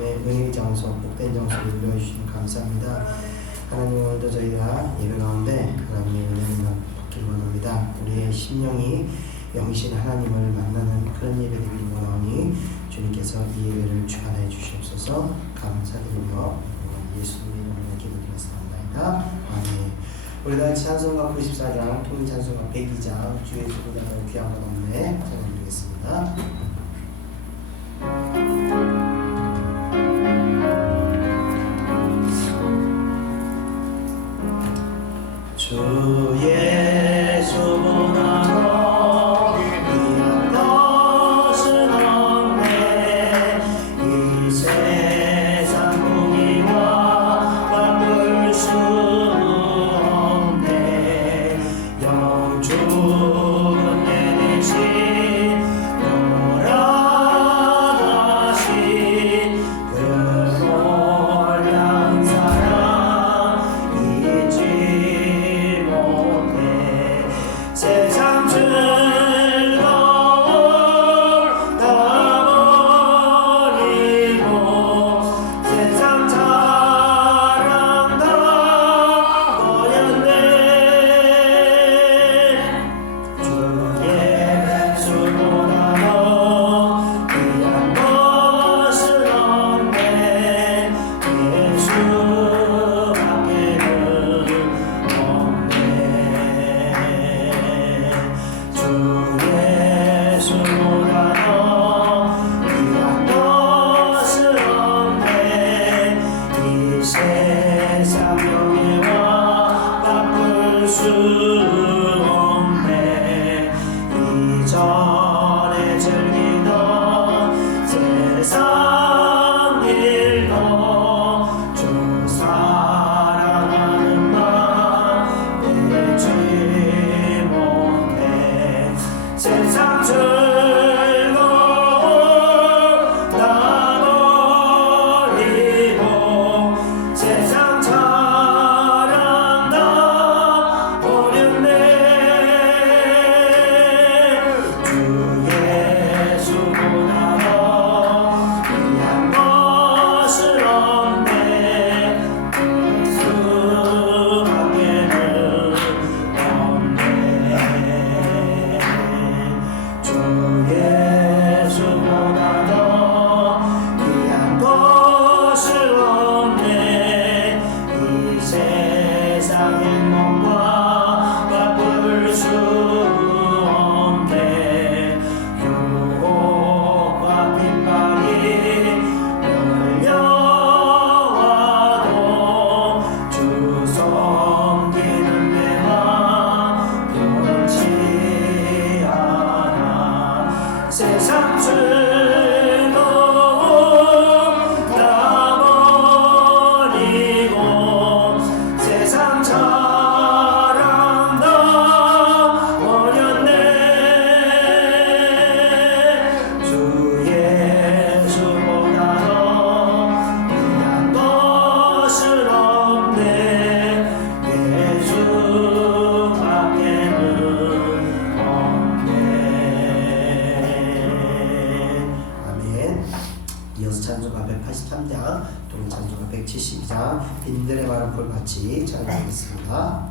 은혜의 장소, 복된 장소를 이루어주시니 감사합니다. 하나님, 오늘도 저희가 예배 가운데 하나님의 은혜를 받기를 원합니다. 우리의 심령이 영신 하나님을 만나는 그런 예배 되기를 원하오니 주님께서 이 예배를 주관하여 주시옵소서. 감사드리며 예수님의 이름으로 기도드렸습니다. 아멘. 우리 다 찬송가 94장, 통일 찬송가 102장, 주의 수고자를 귀한 것 없네 찬양드리겠습니다. 주 예수보다 더 귀한 것은 없네. 이 세상 무기와 바꿀 수 없네. 영주는 내 대신 돌아가신 그 놀라운 사랑 잊지 못해. 세상 즐거움 다 버리고 세상 자랑 다 버렸네. 주 예수보다 더 귀한 것은 없네. 예수밖에는 없네. 주 예수보다 더 귀한 것은 없네. 이 세상 명예와 바꿀 수 없네. 이전에 즐기던 세상 일도 주 사랑하는 마음 잊지 못해. 세상 즐거움 다 버리고 세상 자랑 다 버렸네. 주 예수보다 더 귀한 것은 없네. 예수밖에는 없네. 주 예수보다 더 귀한 것은 없네. 이 세상 행복과 바꿀 수 없네. 유혹과 핍박이 몰려와도 주 섬기는 내 맘 변치 않아. 세상 즐거움 다 버리고 세상 자랑 다 버렸네. 주 예수보다 더 귀한 것은 없네. 예수밖에는 없네. 아멘. 이어서 찬송가 183장, 또 찬송가 172장, 빈들의 마른 풀같이 찬양하겠습니다.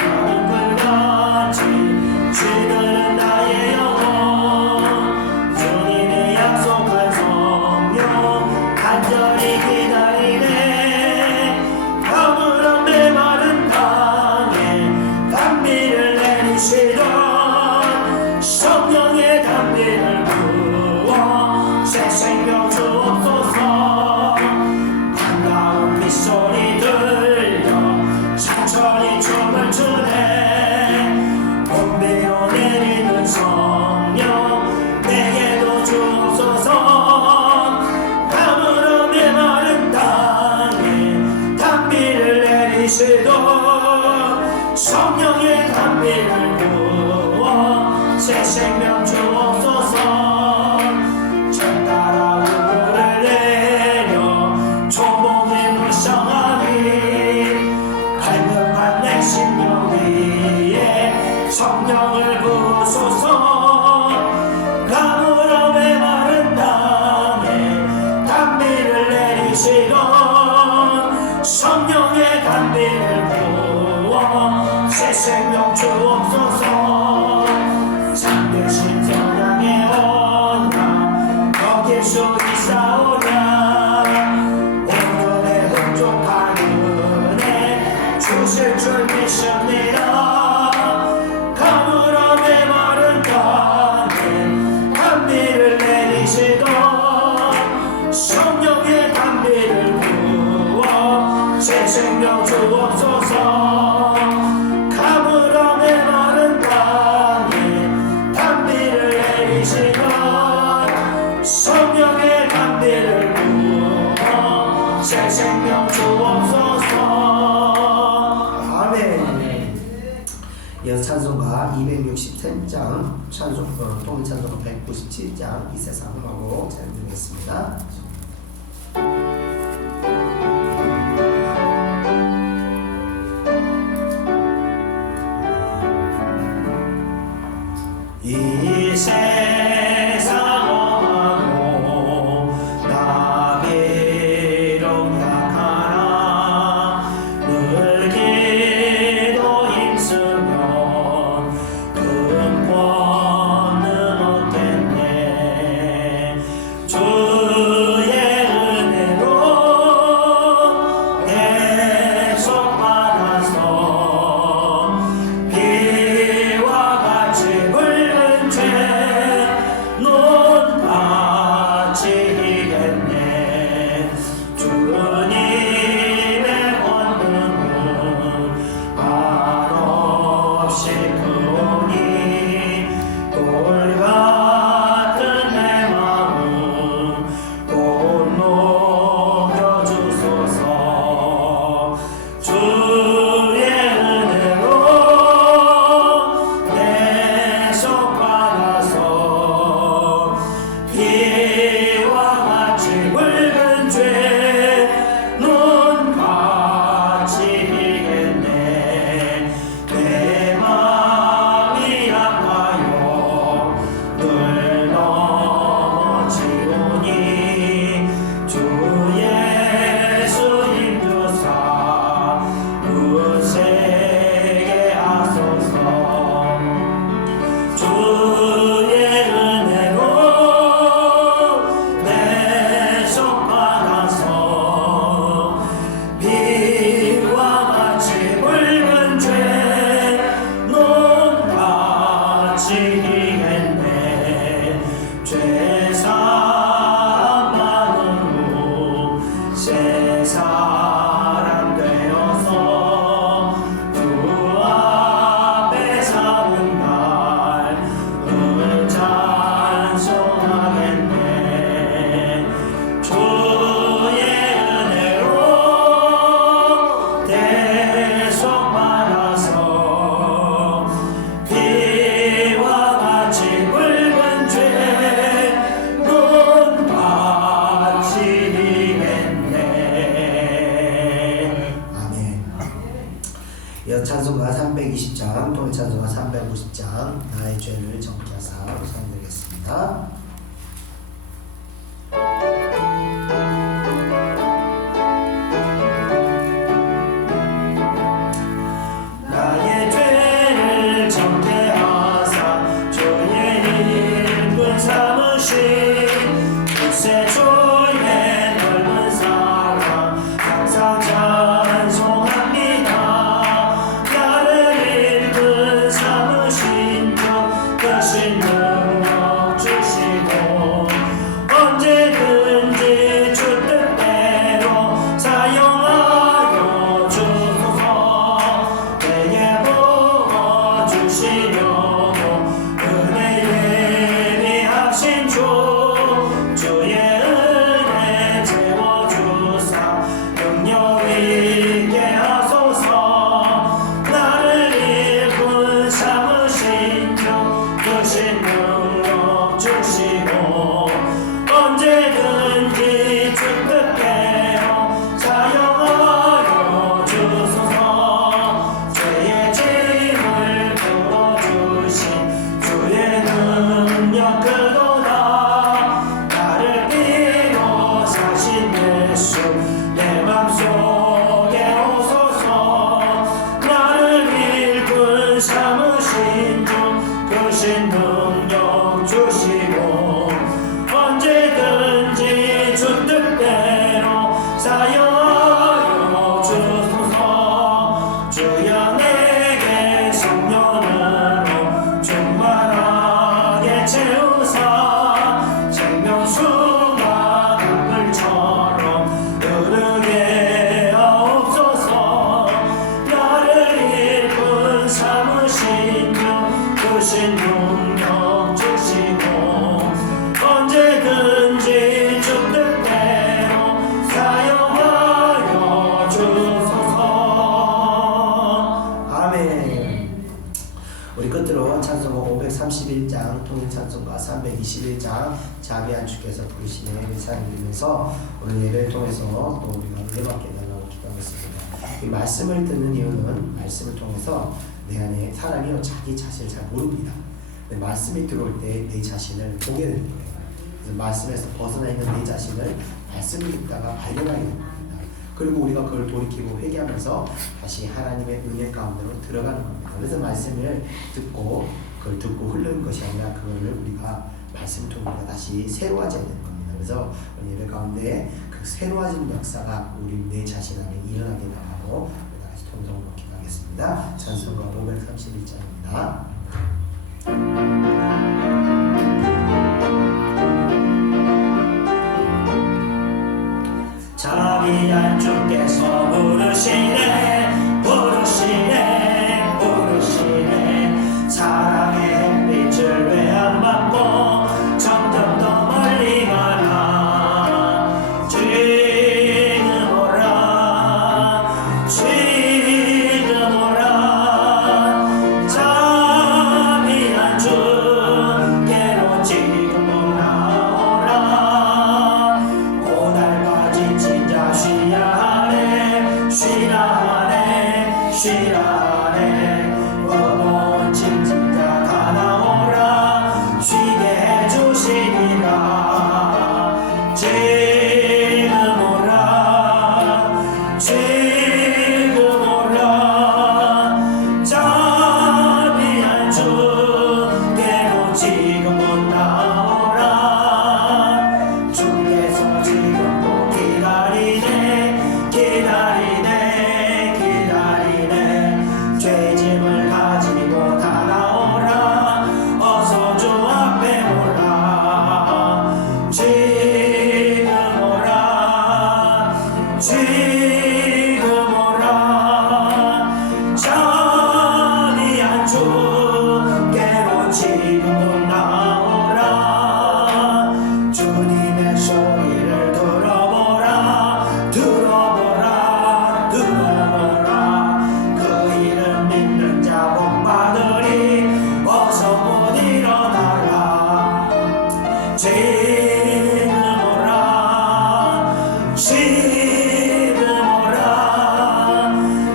마른 풀같이 주는 나의 영혼, 주님의 약속한 성령 간절히 기다리네. 아무런 메마른 땅에 담비를 내리시던 성령의 담비를 부어 새 생명 주옵소서. 반가운 빗소리 들려 천천히 춤을 추네. 봄비로 내리는 성령 내게도 주옵소서. 아무런 메마른 땅에 담비를 내리시던 성령의 담비를 부어 성령을 부소서. 가물어 메마른 땅에 단비를 내리시던 성령의 단비를 부어 새 생명 주옵소서. 참되신 성령의 온나 거길 수 있사오냐. 오늘의 흡족한 은혜 주실 줄 믿습니다. 가물어 메마른 땅에 단비를 내리시던 성령의 단비를 부어 새 생명 주옵소서. 가물어 메마른 땅에 단비를 내리시던 성령의 단비를 부어 새 생명 주옵소서. 아멘. 이어서 찬송가 263장 통일 찬송가 197장 이 세상하고 찬양드리겠습니다. 이 세상하고 나 비록 약하나 늘 기도 힘쓰면 근본은 얻겠네. 주의 은혜로 대속받아서 비와 같이 붉은 죄 눈 다치겠네. 주님의 권능은 한없이 크오니 돌 같은 내 마음 곧 녹여주소서. 주의 은혜로 대속받아서 비와 같이 붉은 죄 눈 다치겠네. 내 마음이 아파요 늘 넘어지오니 주 예수 힘주사 굳세게 하소서. 주의 은혜로 대속받아서 비와 같이 붉은 죄 눈 다치겠네. 죄사함 받은 후 새 사람 되어서 주 앞에 사는 날 늘 찬송하겠네. 주의 은혜로 대속받아서 비와 같이 붉은 죄 눈 다치겠네. 아멘. 이어 찬송가 320장 통일 찬송가 350장 나의 죄를 정죄하사 찬양드리겠습니다. 나의 죄를 정죄하사 주의 일꾼 삼으신 굳세 주의 넓은 사랑 항상 찬송합니다. 나를 일꾼 삼으신 주 크신 능력 주시고 언제든지 주 뜻대로 사용하여 주소서. 내게 부어주시려고 은혜 예비하신 주 주의 은혜 채워주사 영역 있게 하소서. 나를 일꾼 삼으신 주 크신 능력 주시고 언제든지 주 뜻대로 사용하여 주소서. 죄의 짐을 풀어주사 참으신 주 크신 능력 주시고 언제든지 주 뜻대로 사용하여 주소서. 주여 내게 성령으로 충만하게 채우사 생명수가 강물처럼 흐르게 하옵소서. 나를 이끈 삼으신 주 크신 능력 주시고 언제든지 주 뜻대로 사용하여 주소서. 아멘. 우리 끝으로 찬송가 531장 통일찬송가 321장 자비한 주께서 부르시네 회상 드리면서 오늘 예배를 통해서 또 우리가 은혜받게 해달라고 기도하겠습니다. 이 말씀을 듣는 이유는 말씀을 통해서 내 안에 사람이 자기 자신을 잘 모릅니다. 근데 말씀이 들어올 때 내 자신을 보게 되는 거예요. 그래서 말씀에서 벗어나 있는 내 자신을 말씀을 듣다가 발견하게 됩니다. 그리고 우리가 그걸 돌이키고 회개하면서 다시 하나님의 은혜 가운데로 들어가는 겁니다. 그래서 말씀을 듣고 그걸 듣고 흐르는 것이 아니라 그거를 우리가 말씀을 통해 다시 새로워져야 되는 겁니다. 그래서 예배 가운데 그 새로워진 역사가 우리 내 자신 안에 일어나게 나가고 다시 통성을 기도하겠습니다. 찬송가 531장입니다. 자비한 주께서 부르시네 부르시네 부르시네. 사랑의 햇빛을 외양받고 점점 더 멀리 가라. 지금 오라 지금 오라. 자비한 주께로 지금 오라. 고달파진 진자 쉬야 하네 쉬라 하네 쉬라 하네. 무거운 짐 진자 다 나오라 쉬게 해주시리라. 지금 오라 지금 오라. 자비한 주께로 지금 나오라. 주께서 지금 또 기다리네 기다리네 기다리네. 죄짐을 가지고 다 나오라. 어서 주 앞에 오라. 지금 오라 지금 오라. 자비한 주께로 지금 나오라. 주님의 소리를 들어보라 들어보라 들어보라. 그 이름 믿는 자 복받으리 어서 못 일어나라. 지금 오라 지금 오라.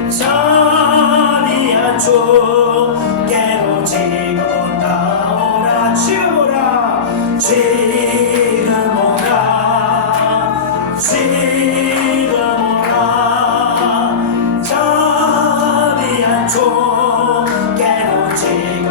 자비한 주께로 지금 나오라. 지금 오라 지금 오라 지금 오라. 자비한 주께로 지금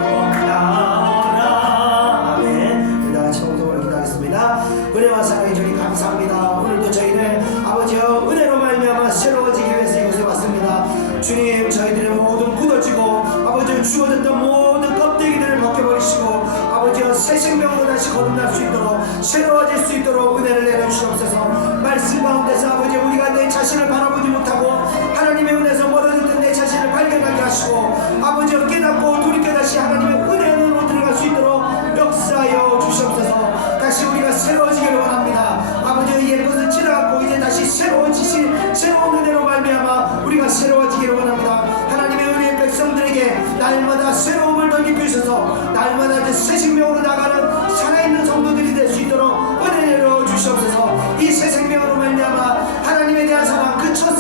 나오라. 아멘. 우리 다같이 통성으로 기도하겠습니다. 은혜와 사랑의 주님 감사합니다. 오늘도 저희는 아버지여 은혜로 말미암아 새로워지기 위해서 이곳에 왔습니다. 주님, 저희들의 모든 굳어지고 아버지여 죽어졌던 모든 껍데기들을 벗겨버리시고 아버지여 새 생명으로 다시 거듭날 수 있도록 새로워질 수 있도록 은혜를 내려주시옵소서. 말씀 가운데서 아버지 우리가 내 자신을 바라보지 못하고 하나님의 은혜에서 멀어졌던 내 자신을 발견하게 하시고 아버지여 깨닫고 돌이켜 다시 하나님의 은혜 안으로 들어갈 수 있도록 역사하여 주시옵소서. 다시 우리가 새로워지기를 원합니다. 아버지여 옛것은 지나갔고 이제 다시 새로워지신 새로운 은혜로 말미암아 우리가 새로워지기를 원합니다. 하나님의 은혜의 백성들에게 날마다 새로움을 덧입히셔서 날마다 새 생명으로 나가는 살아있는 성도들이 될 수 있도록 은혜 내려 주시옵소서. 이 새 생명으로 말미암아 하나님에 대한 사랑 그 첫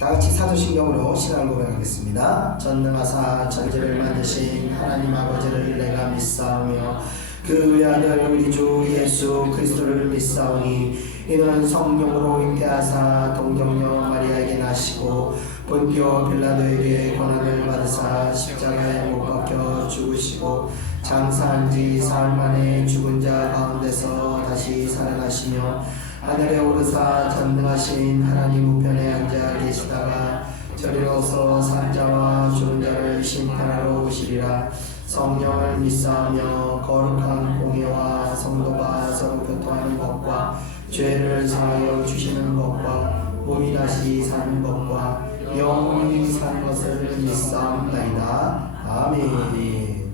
다 같이 사도신경으로 신앙을 고백하겠습니다. 전능하사 천지를 만드신 하나님 아버지를 내가 믿사오며 그 외아들 우리 주 예수 그리스도를 믿사오니 이는 성령으로 잉태하사 동정녀 마리아에게 나시고 본디오 빌라도에게 고난을 받으사 십자가에 못 박혀 죽으시고 장사한 지 사흘 만에 죽은 자 가운데서 다시 살아나시며 하늘에 오르사 전능하신 하나님 우편에 앉아 계시다가 저리로서 산자와 죽은 자를 심판하러 오시리라. 성령을 믿사오며 거룩한 공예와 성도가 서로 교통하는 것과 죄를 사하여 주시는 것과 몸이 다시 사는 것과 영원히 사는 것을 믿사옵나이다. 아멘.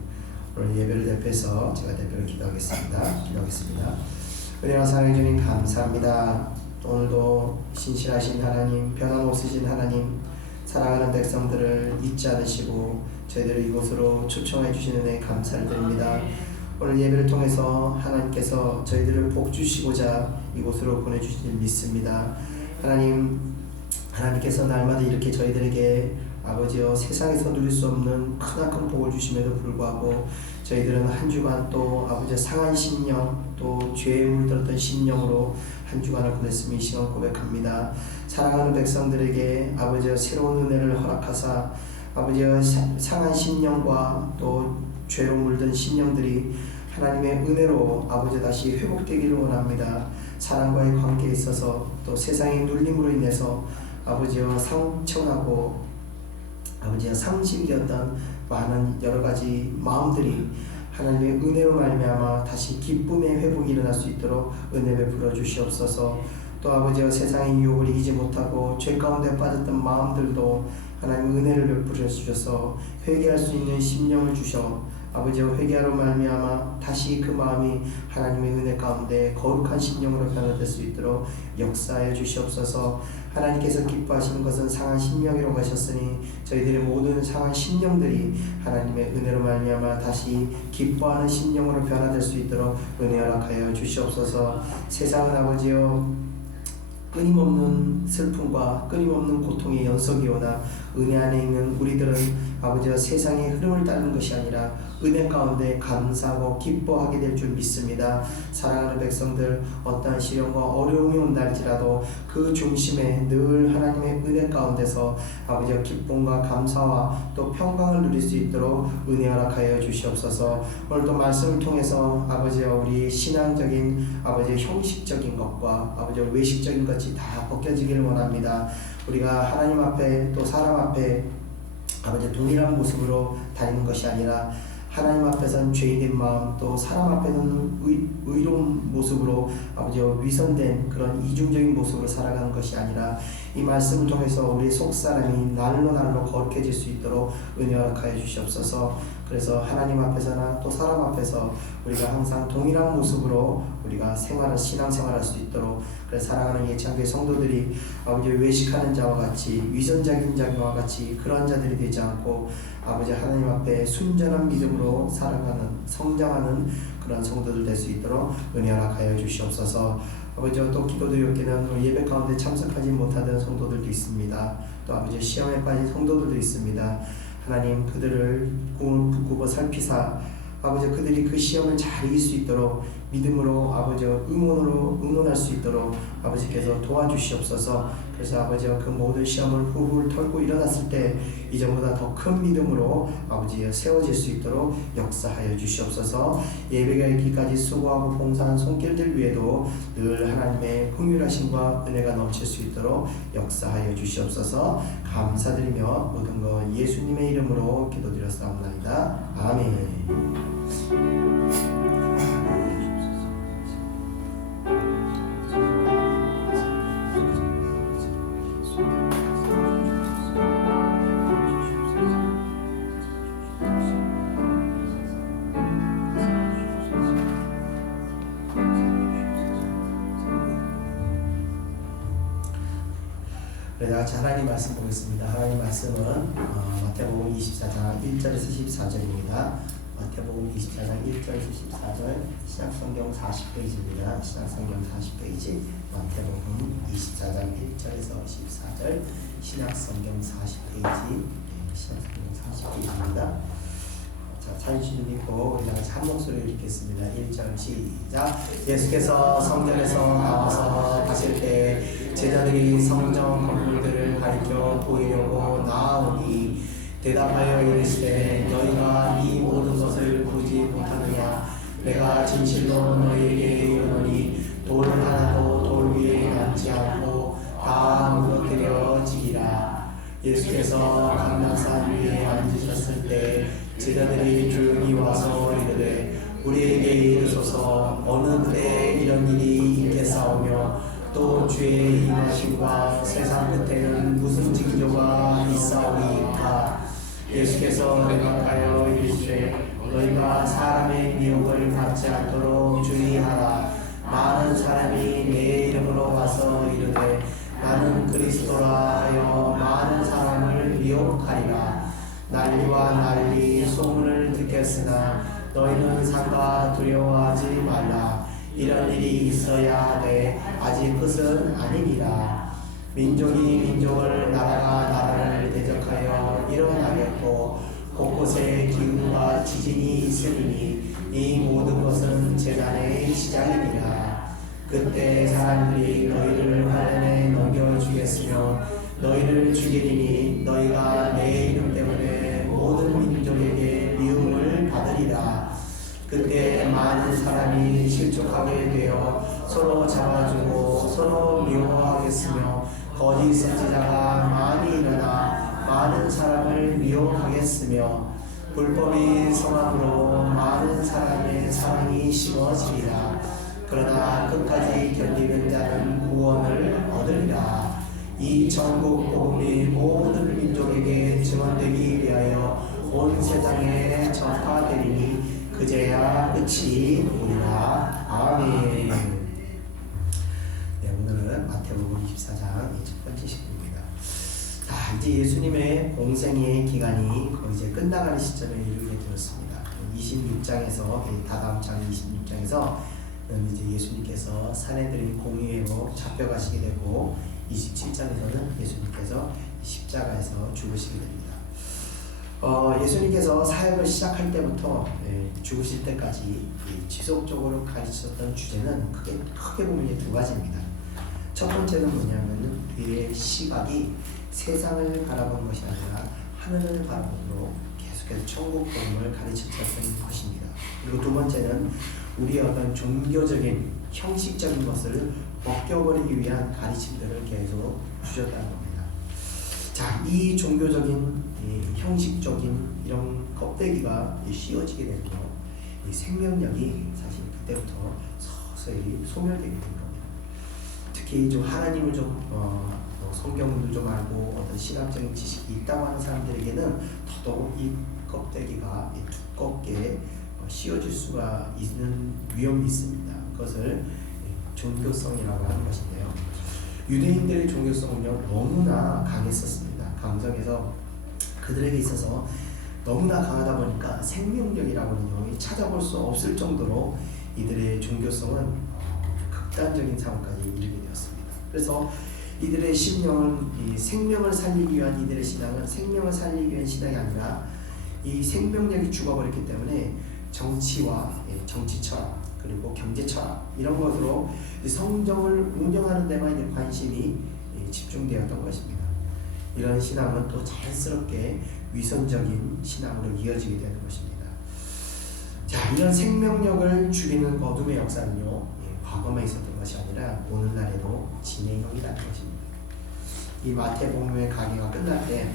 오늘 예배를 대표해서 제가 대표로 기도하겠습니다. 은혜와 사랑해 주님 감사합니다. 오늘도 신실하신 하나님, 변함없으신 하나님, 사랑하는 백성들을 잊지 않으시고 저희들을 이곳으로 초청해 주시는 은혜 감사를 드립니다. 오늘 예배를 통해서 하나님께서 저희들을 복 주시고자 이곳으로 보내주신 줄 믿습니다. 하나님께서 날마다 이렇게 저희들에게 아버지여 세상에서 누릴 수 없는 크나큰 복을 주심에도 불구하고 저희들은 한 주간 또 아버지의 상한 심령 또 죄에 물들었던 심령으로 한 주간을 보냈음이 이 시간 고백합니다. 사랑하는 백성들에게 아버지여 새로운 은혜를 허락하사 아버지여 상한 심령과 또 죄로 물든 심령들이 하나님의 은혜로 아버지 다시 회복되기를 원합니다. 사랑과의 관계에 있어서 또 세상의 눌림으로 인해서 아버지여 상처나고 아버지여 상실되었던 많은 여러가지 마음들이 하나님의 은혜로 말미암아 다시 기쁨의 회복이 일어날 수 있도록 은혜 베풀어 주시옵소서. 또 아버지여 세상의 유혹을 이기지 못하고 죄 가운데 빠졌던 마음들도 하나님 은혜를 베풀어 주셔서 회개할 수 있는 심령을 주셔 아버지여 회개하러 말미암아 다시 그 마음이 하나님의 은혜 가운데 거룩한 심령으로 변화될 수 있도록 역사하여 주시옵소서. 하나님께서 기뻐하시는 것은 상한 심령이라고 하셨으니 저희들의 모든 상한 심령들이 하나님의 은혜로 말미암아 다시 기뻐하는 심령으로 변화될 수 있도록 은혜 허락하여 주시옵소서. 세상은 아버지여 끊임없는 슬픔과 끊임없는 고통의 연속이 오나 은혜 안에 있는 우리들은 아버지와 세상의 흐름을 따르는 것이 아니라 은혜 가운데 감사하고 기뻐하게 될 줄 믿습니다. 사랑하는 백성들 어떠한 시련과 어려움이 온달지라도 그 중심에 늘 하나님의 은혜 가운데서 아버지와 기쁨과 감사와 또 평강을 누릴 수 있도록 은혜 허락하여 주시옵소서. 오늘도 말씀을 통해서 아버지와 우리 신앙적인 아버지의 형식적인 것과 아버지와 외식적인 것이 다 벗겨지기를 원합니다. 우리가 하나님 앞에 또 사람 앞에 아버지 동일한 모습으로 다니는 것이 아니라 하나님 앞에서는 죄인된 마음 또 사람 앞에서는 의로운 모습으로 아버지와 위선된 그런 이중적인 모습으로 살아가는 것이 아니라 이 말씀을 통해서 우리의 속사람이 날로 거룩해질 수 있도록 은혜 허락하여 주시옵소서. 그래서 하나님 앞에서나 또 사람 앞에서 우리가 항상 동일한 모습으로 우리가 신앙생활할 수 있도록 그래서 사랑하는 예찬교회 성도들이 아버지 외식하는 자와 같이 위선적인 자와 같이 그러한 자들이 되지 않고 아버지 하나님 앞에 순전한 믿음으로 살아가는 성장하는 그런 성도들 될 수 있도록 은혜 허락하여 주시옵소서. 아버지와 또 기도드렸기는 예배 가운데 참석하지 못하던 성도들도 있습니다. 또 아버지 시험에 빠진 성도들도 있습니다. 하나님 그들을 굽어 살피사 아버지 그들이 그 시험을 잘 이길 수 있도록 믿음으로 아버지와 응원할 수 있도록 아버지께서 도와주시옵소서. 그래서 아버지와 그 모든 시험을 후훌 털고 일어났을 때 이전보다 더 큰 믿음으로 아버지여 세워질 수 있도록 역사하여 주시옵소서. 예배가 있기까지 수고하고 봉사한 손길들 위에도 늘 하나님의 긍휼하심과 은혜가 넘칠 수 있도록 역사하여 주시옵소서. 감사드리며 모든 것 예수님의 이름으로 기도드렸사옵나이다. 아멘. 같이 하나님 말씀 보겠습니다. 하나님 말씀은 마태복음 24장 1절에서 14절입니다. 마태복음 24장 1절에서 14절, 신약성경 40페이지입니다. 신약성경 40페이지, 마태복음 24장 1절에서 14절, 신약성경 40페이지, 신약성경 40페이지입니다. 자, 찾으시는 믿고 우리 같이 한 목소리로 읽겠습니다. 1절 시작. 예수께서 성전에서 나와서 가실 때 제자들이 성전 건물들을 가리켜 보이려고 나아오니 대답하여 이르시되 너희가 이 모든 것을 보지 못하느냐. 내가 진실로 너희에게 이르노니 돌 하나도 돌 위에 남지 않고 다 무너뜨려지리라. 예수께서 감람산 위에 앉으셨을 때 제자들이 조용히 와서 이르되 우리에게 이르소서 어느 때에 이런 일이 있겠사오며 또 주의 임하심과 세상 끝에는 무슨 징조가 있사오리이까. 예수께서 대답하여 이르시되 너희가 사람의 미혹을 받지 않도록 주의하라. 많은 사람이 내 이름으로 와서 이르되 나는 그리스도라 하여 많은 사람을 미혹하리라. 난리와 난리 소문을 듣겠으나 너희는 삼가 두려워하지 말라. 이런 일이 있어야 하되 아직 끝은 아니니라. 민족이 민족을 나라가 나라를 대적하여 일어나겠고 곳곳에 기근과 지진이 있으리니 이 모든 것은 재난의 시작이니라. 그때 사람들이 너희를 환란에 넘겨주겠으며 너희를 죽이리니 너희가 내 이름 때문에 모든 민족에게 미움을 받으리라. 그때 많은 사람이 실족하게 되어 서로 잡아주고 서로 미워하겠으며 거짓 선지자가 많이 일어나 많은 사람을 미혹하겠으며 불법이 성함으로 많은 사람의 사랑이 식어지리라. 그러나 끝까지 견디는 자는 구원을 얻으리라. 이 전국 복음이 모든 민족에게 증언되기 위하여 온 세상에 전파되리니 그제야 끝이 오리라. 아멘. 네, 오늘은 마태복음 24장 첫 번째 시간입니다. 자, 이제 예수님의 공생의 기간이 거의 이제 끝나가는 시점에 이르게 되었습니다. 26장에서 다다음 장 26장에서 이제 예수님께서 산해드린 공의회로 잡혀가시게 되고 27장에서는 예수님께서 십자가에서 죽으시게 됩니다. 예수님께서 사역을 시작할 때부터 죽으실 때까지 지속적으로 가르치셨던 주제는 크게 보면 두 가지입니다. 첫 번째는 뭐냐면은 그의 시각이 세상을 바라본 것이 아니라 하늘을 바라보도록 계속해서 천국 복음을 가르치셨던 것입니다. 그리고 두 번째는 우리의 어떤 종교적인 형식적인 것을 벗겨버리기 위한 가르침들을 계속 주셨다는 겁니다. 자, 이 종교적인 형식적인 이런 껍데기가 씌워지게 되면 이 생명력이 사실 그때부터 서서히 소멸되게 된 겁니다. 특히 좀 하나님을 좀 성경을 좀 알고 어떤 신학적인 지식이 있다고 하는 사람들에게는 더더욱 이 껍데기가 두껍게 씌워질 수가 있는 위험이 있습니다. 그것을 종교성이라고 하는 것인데요. 유대인들의 종교성은요 너무나 강했었습니다. 강성해서 그들에게 있어서 너무나 강하다 보니까 생명력이라고는요 찾아볼 수 없을 정도로 이들의 종교성은 극단적인 상황까지 이르게 되었습니다. 그래서 이들의 신령은 이 생명을 살리기 위한 이들의 신앙은 생명을 살리기 위한 신앙이 아니라 이 생명력이 죽어버렸기 때문에 정치와 정치 철학 그리고 경제 철학 이런 것으로 성정을 운영하는 데만 이제 관심이 집중되었던 것입니다. 이런 신앙은 또 자연스럽게 위선적인 신앙으로 이어지게 되는 것입니다. 자, 이런 생명력을 죽이는 어둠의 역사는요 과거만 있었던 것이 아니라 오늘날에도 진행형이라는 것입니다. 이 마태복음의 강의가 끝날 때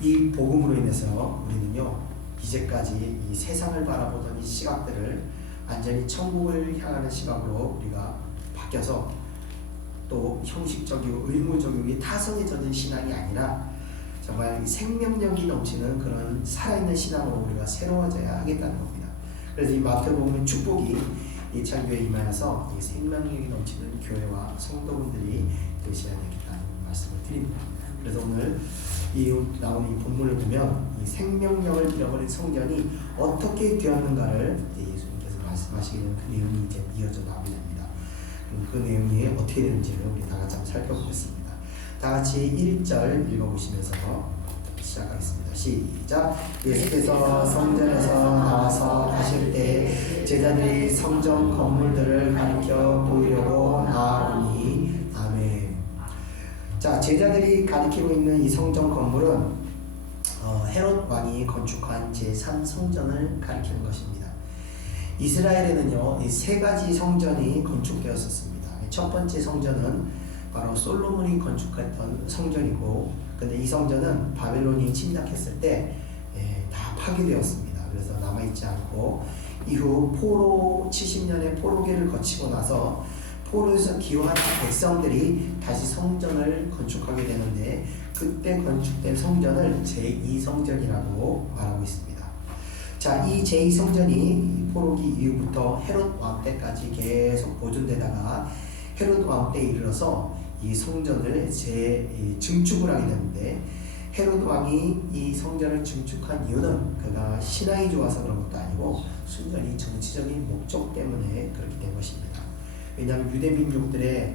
이 복음으로 인해서 우리는요 이제까지 이 세상을 바라보던 이 시각들을 완전히 천국을 향하는 시각으로 우리가 바뀌어서 또 형식적이고 의무적이고 타성에 젖은 신앙이 아니라 정말 생명력이 넘치는 그런 살아있는 신앙으로 우리가 새로워져야 하겠다는 겁니다. 그래서 이 마태복음의 축복이 이 창교에 임하여서 이 생명력이 넘치는 교회와 성도분들이 되셔야 되겠다는 말씀을 드립니다. 그래서 오늘 이 나오는 이 본문을 보면 이 생명력을 잃어버린 성전이 어떻게 되었는가를 예수님께서 말씀하시게 되는 그 내용이 이제 이어져 나오게 됩니다. 그럼 그 내용이 어떻게 되는지를 우리 다 같이 한번 살펴보겠습니다. 다 같이 1절 읽어보시면서 시작하겠습니다. 시작. 예수께서 성전에서 나와서 가실 때 제자들이 성전 건물들을 가리켜 보이려고 나오니 아멘. 자, 제자들이 가리키고 있는 이 성전 건물은 헤롯 왕이 건축한 제3성전을 가리키는 것입니다. 이스라엘에는요, 이 세 가지 성전이 건축되었었습니다. 첫 번째 성전은 바로 솔로몬이 건축했던 성전이고, 근데 이 성전은 바벨론이 침략했을 때 다 파괴되었습니다. 그래서 남아있지 않고, 이후 포로 70년의 포로기를 거치고 나서 포로에서 기원한 백성들이 다시 성전을 건축하게 되는데, 그때 건축된 성전을 제2성전이라고 말하고 있습니다. 자, 이 제2성전이 포로기 이후부터 헤롯 왕 때까지 계속 보존되다가 헤롯 왕 때에 이르러서 이 성전을 증축을 하게 되는데, 헤롯 왕이 이 성전을 증축한 이유는 그가 신앙이 좋아서 그런 것도 아니고 순전히 정치적인 목적 때문에 그렇게 된 것입니다. 왜냐하면 유대민족들의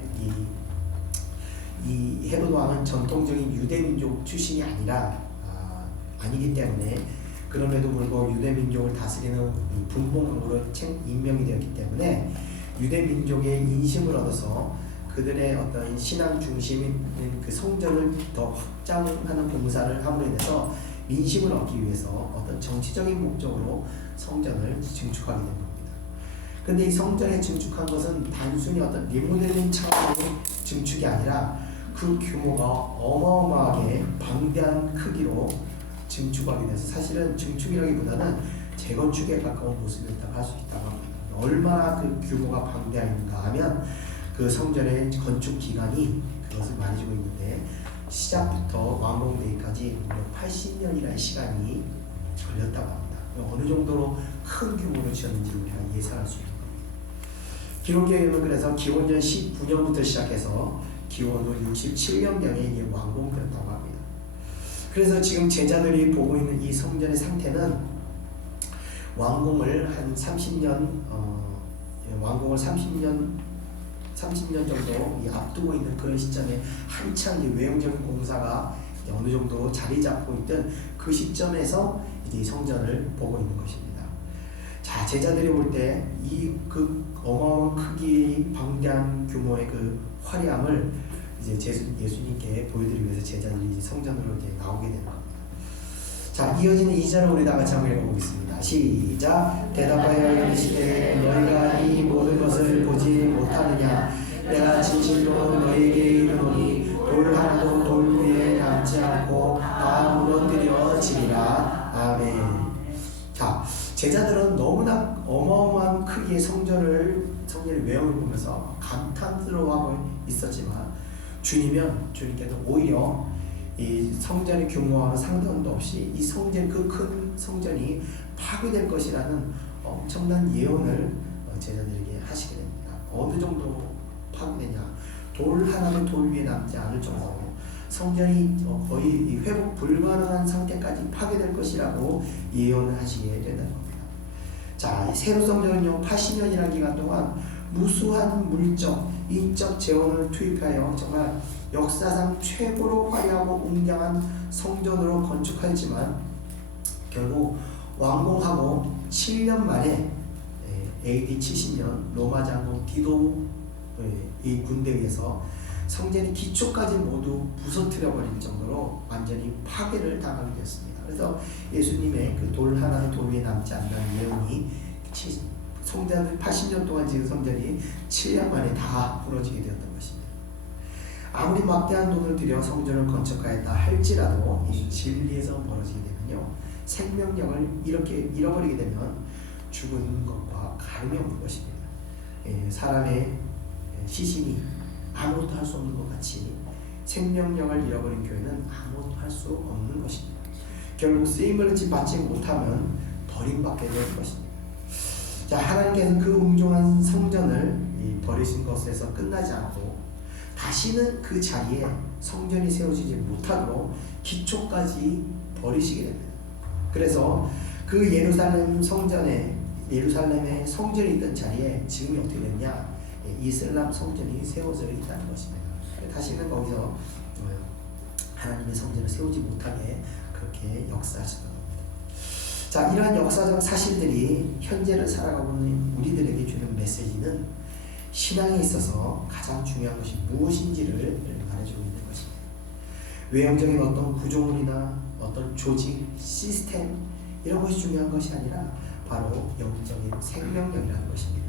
이 헤롯 왕은 전통적인 유대민족 출신이 아니기 때문에, 그럼에도 불구하고 유대민족을 다스리는 분봉왕으로 임명이 되었기 때문에 유대민족의 인심을 얻어서 그들의 어떤 신앙 중심인 그 성전을 더 확장하는 공사를 함으로 인해서 민심을 얻기 위해서 어떤 정치적인 목적으로 성전을 증축하게 된 겁니다. 근데 이 성전에 증축한 것은 단순히 어떤 리모델링 차원의 증축이 아니라 그 규모가 어마어마하게 방대한 크기로 증축하게 돼서, 사실은 증축이라기보다는 재건축에 가까운 모습이었다고 할 수 있다고 합니다. 얼마나 그 규모가 방대한가 하면 그 성전의 건축 기간이 그것을 말해주고 있는데, 시작부터 완공되기까지 무려 80년이라는 시간이 걸렸다고 합니다. 어느 정도로 큰 규모로 지었는지 우리가 예상할 수 있는 겁니다. 기록에 의하면 그래서 기원전 19년부터 시작해서 기원 후 67년경에 이게 완공되었다고 합니다. 그래서 지금 제자들이 보고 있는 이 성전의 상태는 완공을 한 30년, 완공을 30년 정도 앞두고 있는 그런 시점에 한창 외형적인 공사가 어느 정도 자리 잡고 있던 그 시점에서 이제 이 성전을 보고 있는 것입니다. 자, 제자들이 볼 때 이 그 어마어마한 크기, 방대한 규모의 그 화려함을 이제 예수님께 보여드리기 위해서 제자들이 이제 성전으로 이제 나오게 되는 겁니다. 자, 이어지는 2절을 우리 다 같이 한번 읽어보겠습니다. 시작. 대답하여 이르시되 너희가 이 모든 것을 보지 못하느냐? 내가 진실로 너희에게 이르노니 돌 하나도 돌 위에 남지 않고 다 무너뜨려지리라. 아멘. 자, 제자들은 너무나 어마어마한 크기의 성전의 외형을 보면서 감탄스러워하고 있었지만, 주님께서 오히려 이 성전의 규모와는 상관도 없이 이 성전, 그 큰 성전이 파괴될 것이라는 엄청난 예언을 제자들에게 하시게 됩니다. 어느 정도 파괴되냐? 돌 하나도 돌 위에 남지 않을 정도로 성전이 거의 회복 불가능한 상태까지 파괴될 것이라고 예언을 하시게 되는 겁니다. 자, 세로 성전은요 80년이라는 기간 동안 무수한 물적, 인적 재원을 투입하여 정말 역사상 최고로 화려하고 웅장한 성전으로 건축하였지만, 결국 완공하고 7년 만에 AD 70년 로마 장군 디도 이 군대에 의해서 성전의 기초까지 모두 부서뜨려버릴 정도로 완전히 파괴를 당하게 되었습니다. 그래서 예수님의 그 돌 하나는 돌 위에 남지 않는 예언이 성전을 80년 동안 지은 성전이 7년 만에 다 부러지게 되었던 것입니다. 아무리 막대한 돈을 들여 성전을 건축하였다 할지라도 이 진리에서 멀어지게 되면요, 생명력을 이렇게 잃어버리게 되면 죽은 것과 다름이 없는 것입니다. 사람의 시신이 아무것도 할 수 없는 것 같이 생명력을 잃어버린 교회는 아무것도 할 수 없는 것입니다. 결국 쓰임을 받지 못하면 버림받게 될 것입니다. 자, 하나님께서는 그 웅장한 성전을 버리신 것에서 끝나지 않고 다시는 그 자리에 성전이 세워지지 못하도록 기초까지 버리시게 됩니다. 그래서 그 예루살렘의 성전이 있던 자리에 지금이 어떻게 됐냐? 이슬람 성전이 세워져 있다는 것입니다. 다시는 거기서 하나님의 성전을 세우지 못하게 그렇게 역사하셨던 겁니다. 자, 이러한 역사적 사실들이 현재를 살아가고 있는 우리들에게 주는 메시지는 신앙에 있어서 가장 중요한 것이 무엇인지를 말해주고 있는 것입니다. 외형적인 어떤 구조물이나 어떤 조직, 시스템 이런 것이 중요한 것이 아니라 바로 영적인 생명력이라는 것입니다.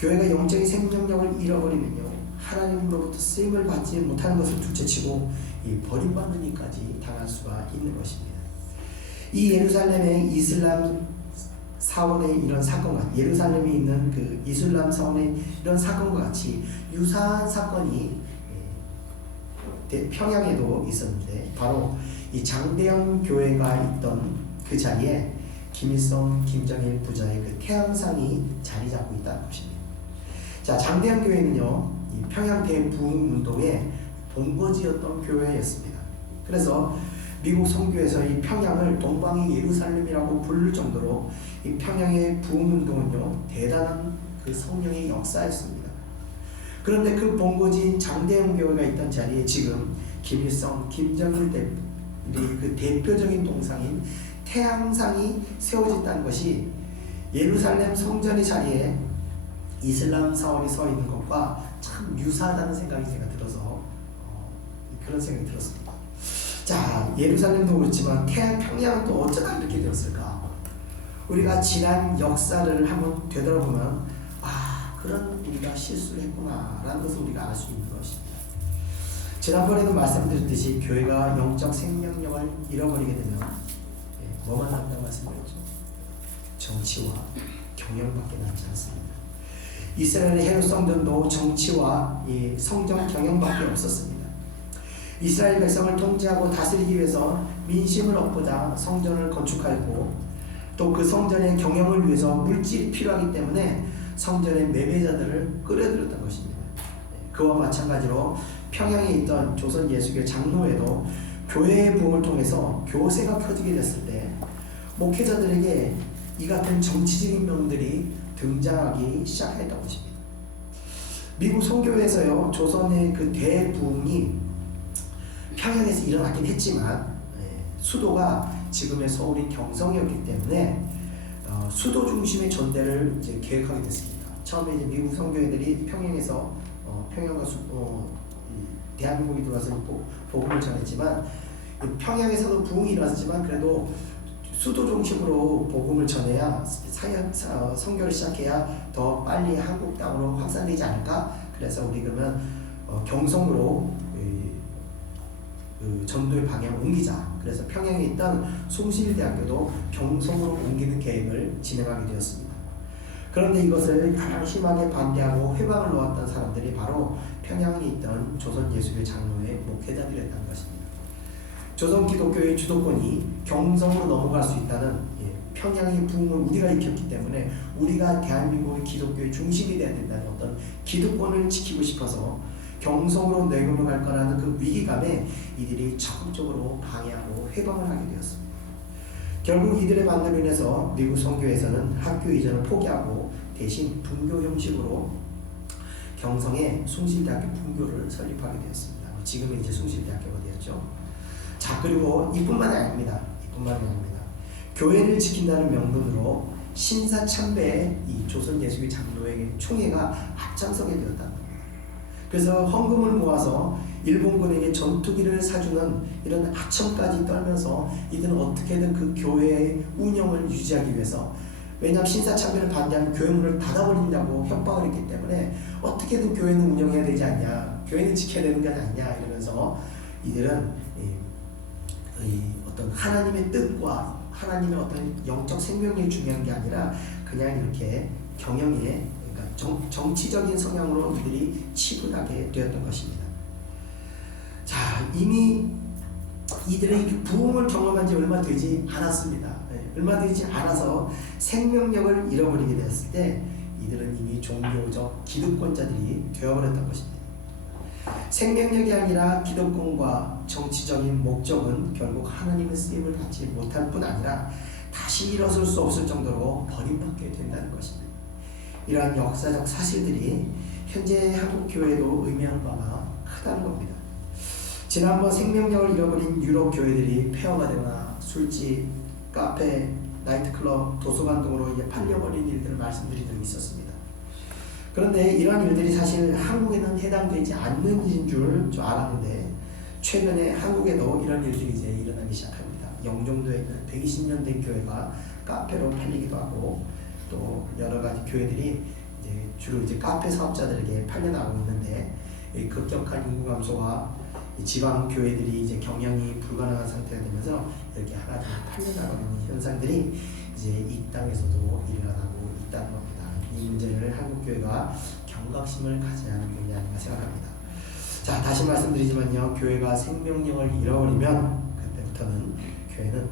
교회가 영적인 생명력을 잃어버리면요, 하나님으로부터 쓰임을 받지 못하는 것을 둘째치고 이 버림받는 일까지 당할 수가 있는 것입니다. 이 예루살렘의 이슬람 사원의 이런 사건과 예루살렘에 있는 그 이슬람 사원의 이런 사건과 같이 유사한 사건이 평양에도 있었는데, 바로 이 장대현 교회가 있던 그 자리에 김일성, 김정일 부자의 그 태양상이 자리 잡고 있다는 것입니다. 자, 장대현 교회는요, 이 평양 대부흥운동의 본거지였던 교회였습니다. 그래서 미국 선교에서 이 평양을 동방의 예루살렘이라고 부를 정도로 이 평양의 부흥운동은요, 대단한 그 성령의 역사였습니다. 그런데 그 본거지인 장대현 교회가 있던 자리에 지금 김일성, 김정일 그 대표적인 동상인 태양상이 세워졌다는 것이 예루살렘 성전의 자리에 이슬람 사원이 서 있는 것과 참 유사하다는 생각이 제가 들어서 그런 생각이 들었습니다. 자, 예루살렘도 그렇지만 평양은 또 어쩌다 이렇게 되었을까? 우리가 지난 역사를 한번 되돌아보면 그런 우리가 실수를 했구나 라는 것을 우리가 알 수 있는 것입니다. 지난번에도 말씀드렸듯이 교회가 영적 생명력을 잃어버리게 되면 뭐만 남다고 말씀드렸죠? 정치와 경영밖에 남지 않습니다. 이스라엘의 헤롯 성전도 정치와 이 성전 경영밖에 없었습니다. 이스라엘 백성을 통치하고 다스리기 위해서 민심을 얻고자 성전을 건축하였고, 또 그 성전의 경영을 위해서 물질이 필요하기 때문에 성전의 매매자들을 끌어들였던 것입니다. 그와 마찬가지로 평양에 있던 조선 예수교 장로회도 교회의 부흥을 통해서 교세가 켜지게 됐을 때 목회자들에게 이 같은 정치적인 명들이 등장하기 시작했던 것입니다. 미국 선교회에서요, 조선의 그 대부흥이 평양에서 일어나긴 했지만 수도가 지금의 서울인 경성이었기 때문에 수도 중심의 전대를 이제 계획하게 됐습니다. 처음에 이제 미국 선교회들이 평양에서 평양과 대한민국이 들어와서 복음을 전했지만, 평양에서도 부흥이 일어났지만 그래도 수도 중심으로 복음을 전해야 선교를 시작해야 더 빨리 한국 땅으로 확산되지 않을까? 그래서 우리 그러면 경성으로 그 전도의 방향을 옮기자. 그래서 평양에 있던 숭실대학교도 경성으로 옮기는 계획을 진행하게 되었습니다. 그런데 이것을 가장 심하게 반대하고 회방을 놓았던 사람들이 바로 평양에 있던 조선 예수교 장로의 목회자들이었다는 것입니다. 조선 기독교의 주도권이 경성으로 넘어갈 수 있다는 평양의 부흥을 우리가 익혔기 때문에 우리가 대한민국의 기독교의 중심이 되어야 된다는 어떤 기득권을 지키고 싶어서 경성으로 내려갈 거라는 그 위기감에 이들이 적극적으로 방해하고 회방을 하게 되었습니다. 결국 이들의 반대로 인해서 미국 선교에서는 학교 이전을 포기하고 대신 분교 형식으로 경성에 숭실대학교 분교를 설립하게 되었습니다. 지금은 이제 숭실대학교가 되었죠. 자, 그리고 이뿐만이 아닙니다. 교회를 지킨다는 명분으로 신사참배의 이 조선 예수교 장로에게 총회가 앞장서게 되었다는 겁니다. 그래서 헌금을 모아서 일본군에게 전투기를 사주는 이런 아첨까지 떨면서 이들은 어떻게든 그 교회의 운영을 유지하기 위해서, 왜냐하면 신사참배를 반대하면 교회 문을 닫아버린다고 협박을 했기 때문에 어떻게든 교회는 운영해야 되지 않냐, 교회는 지켜야 되는 게 아니냐 이러면서 이들은 어떤 하나님의 뜻과 하나님의 어떤 영적 생명력이 중요한 게 아니라 그냥 이렇게 경영에, 그러니까 정치적인 성향으로 이들이 치부하게 되었던 것입니다. 자, 이미 이들의 부흥을 경험한 지 얼마 되지 않았습니다. 얼마 되지 않아서 생명력을 잃어버리게 되었을 때 이들은 이미 종교적 기득권자들이 되어버렸던 것입니다. 생명력이 아니라 기득권과 정치적인 목적은 결국 하나님의 쓰임을 받지 못할 뿐 아니라 다시 일어설 수 없을 정도로 버림받게 된다는 것입니다. 이러한 역사적 사실들이 현재 한국 교회도 의미하는 바가 크다는 겁니다. 지난번 생명력을 잃어버린 유럽 교회들이 폐허가 되거나 술집, 카페, 나이트클럽, 도서관 등으로 이제 팔려버린 일들을 말씀드린 적이 있었습니다. 그런데 이러한 일들이 사실 한국에는 해당되지 않는 일인 줄 알았는데 최근에 한국에도 이런 일들이 이제 일어나기 시작합니다. 영종도에 있는 120년 된 교회가 카페로 팔리기도 하고 또 여러 가지 교회들이 이제 주로 이제 카페 사업자들에게 팔려나가고 있는데 이 급격한 인구 감소와 지방 교회들이 이제 경영이 불가능한 상태가 되면서 이렇게 하나둘 팔려나가는 현상들이 이제 이 땅에서도 일어나고 있다는 겁니다. 이 문제를 한국 교회가 경각심을 가져야 하는 문제 아닌가 생각합니다. 자, 다시 말씀드리지만요, 교회가 생명력을 잃어버리면 그때부터는 교회는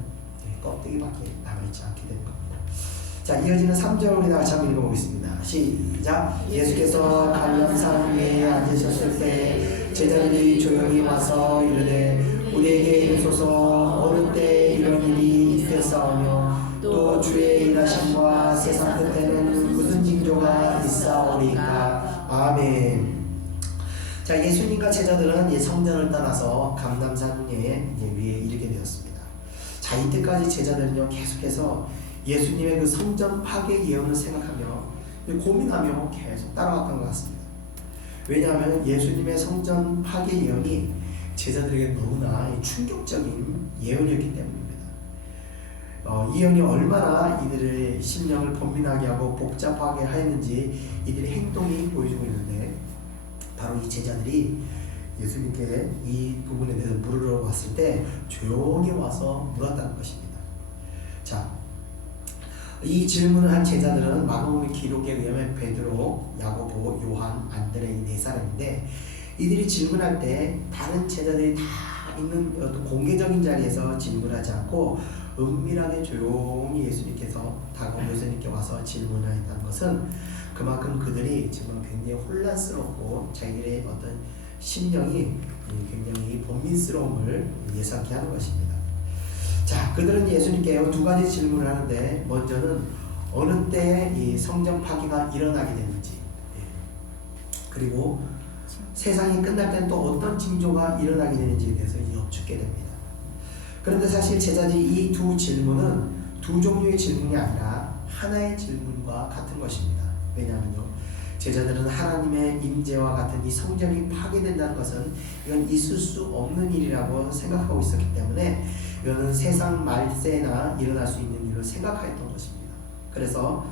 껍데기밖에 남아있지 않게 되는 겁니다. 자, 이어지는 3절 우리 다 같이 한번 읽어보겠습니다. 시작. 예수께서 갈림산 위에 앉으셨을 때 제자들이 조용히 와서 이르되 우리에게 이르소서 어느 때 이런 일이 있겠사오며 또 주의 일하심과 세상 끝에는 무슨 징조가 있사오리까. 아멘. 자, 예수님과 제자들은 성전을 떠나서 감람산 위에 이르게 되었습니다. 자, 이때까지 제자들은요 계속해서 예수님의 그 성전 파괴 예언을 생각하며 고민하며 계속 따라왔던 것 같습니다. 왜냐하면 예수님의 성전 파괴 예언이 제자들에게 너무나 충격적인 예언이었기 때문입니다. 이 예언이 얼마나 이들의 심령을 번민하게 하고 복잡하게 하였는지 이들의 행동이 보여주고 있는데 바로 이 제자들이 예수님께 이 부분에 대해서 물으러 왔을 때 조용히 와서 물었다는 것입니다. 자, 이 질문을 한 제자들은 마가복음 기록에 의하면 베드로, 야고보, 요한, 안드레 이 네 사람인데 이들이 질문할 때 다른 제자들이 다 있는 어떤 공개적인 자리에서 질문하지 않고 은밀하게 조용히 예수님께서 다가온 예수님께 와서 질문하였다는 것은 그만큼 그들이 지금 굉장히 혼란스럽고 자기들의 어떤 심령이 굉장히 번민스러움을 예상케 하는 것입니다. 자, 그들은 예수님께 두 가지 질문을 하는데 먼저는 어느 때에 이 성전 파괴가 일어나게 되는지, 그리고 세상이 끝날 때는 또 어떤 징조가 일어나게 되는지에 대해서 여쭙게 됩니다. 그런데 사실 제자들이 이 두 질문은 두 종류의 질문이 아니라 하나의 질문과 같은 것입니다. 왜냐하면요, 제자들은 하나님의 임재와 같은 이 성전이 파괴된다는 것은 이건 있을 수 없는 일이라고 생각하고 있었기 때문에 이거는 세상 말세나 일어날 수 있는 일로 생각하였던 것입니다. 그래서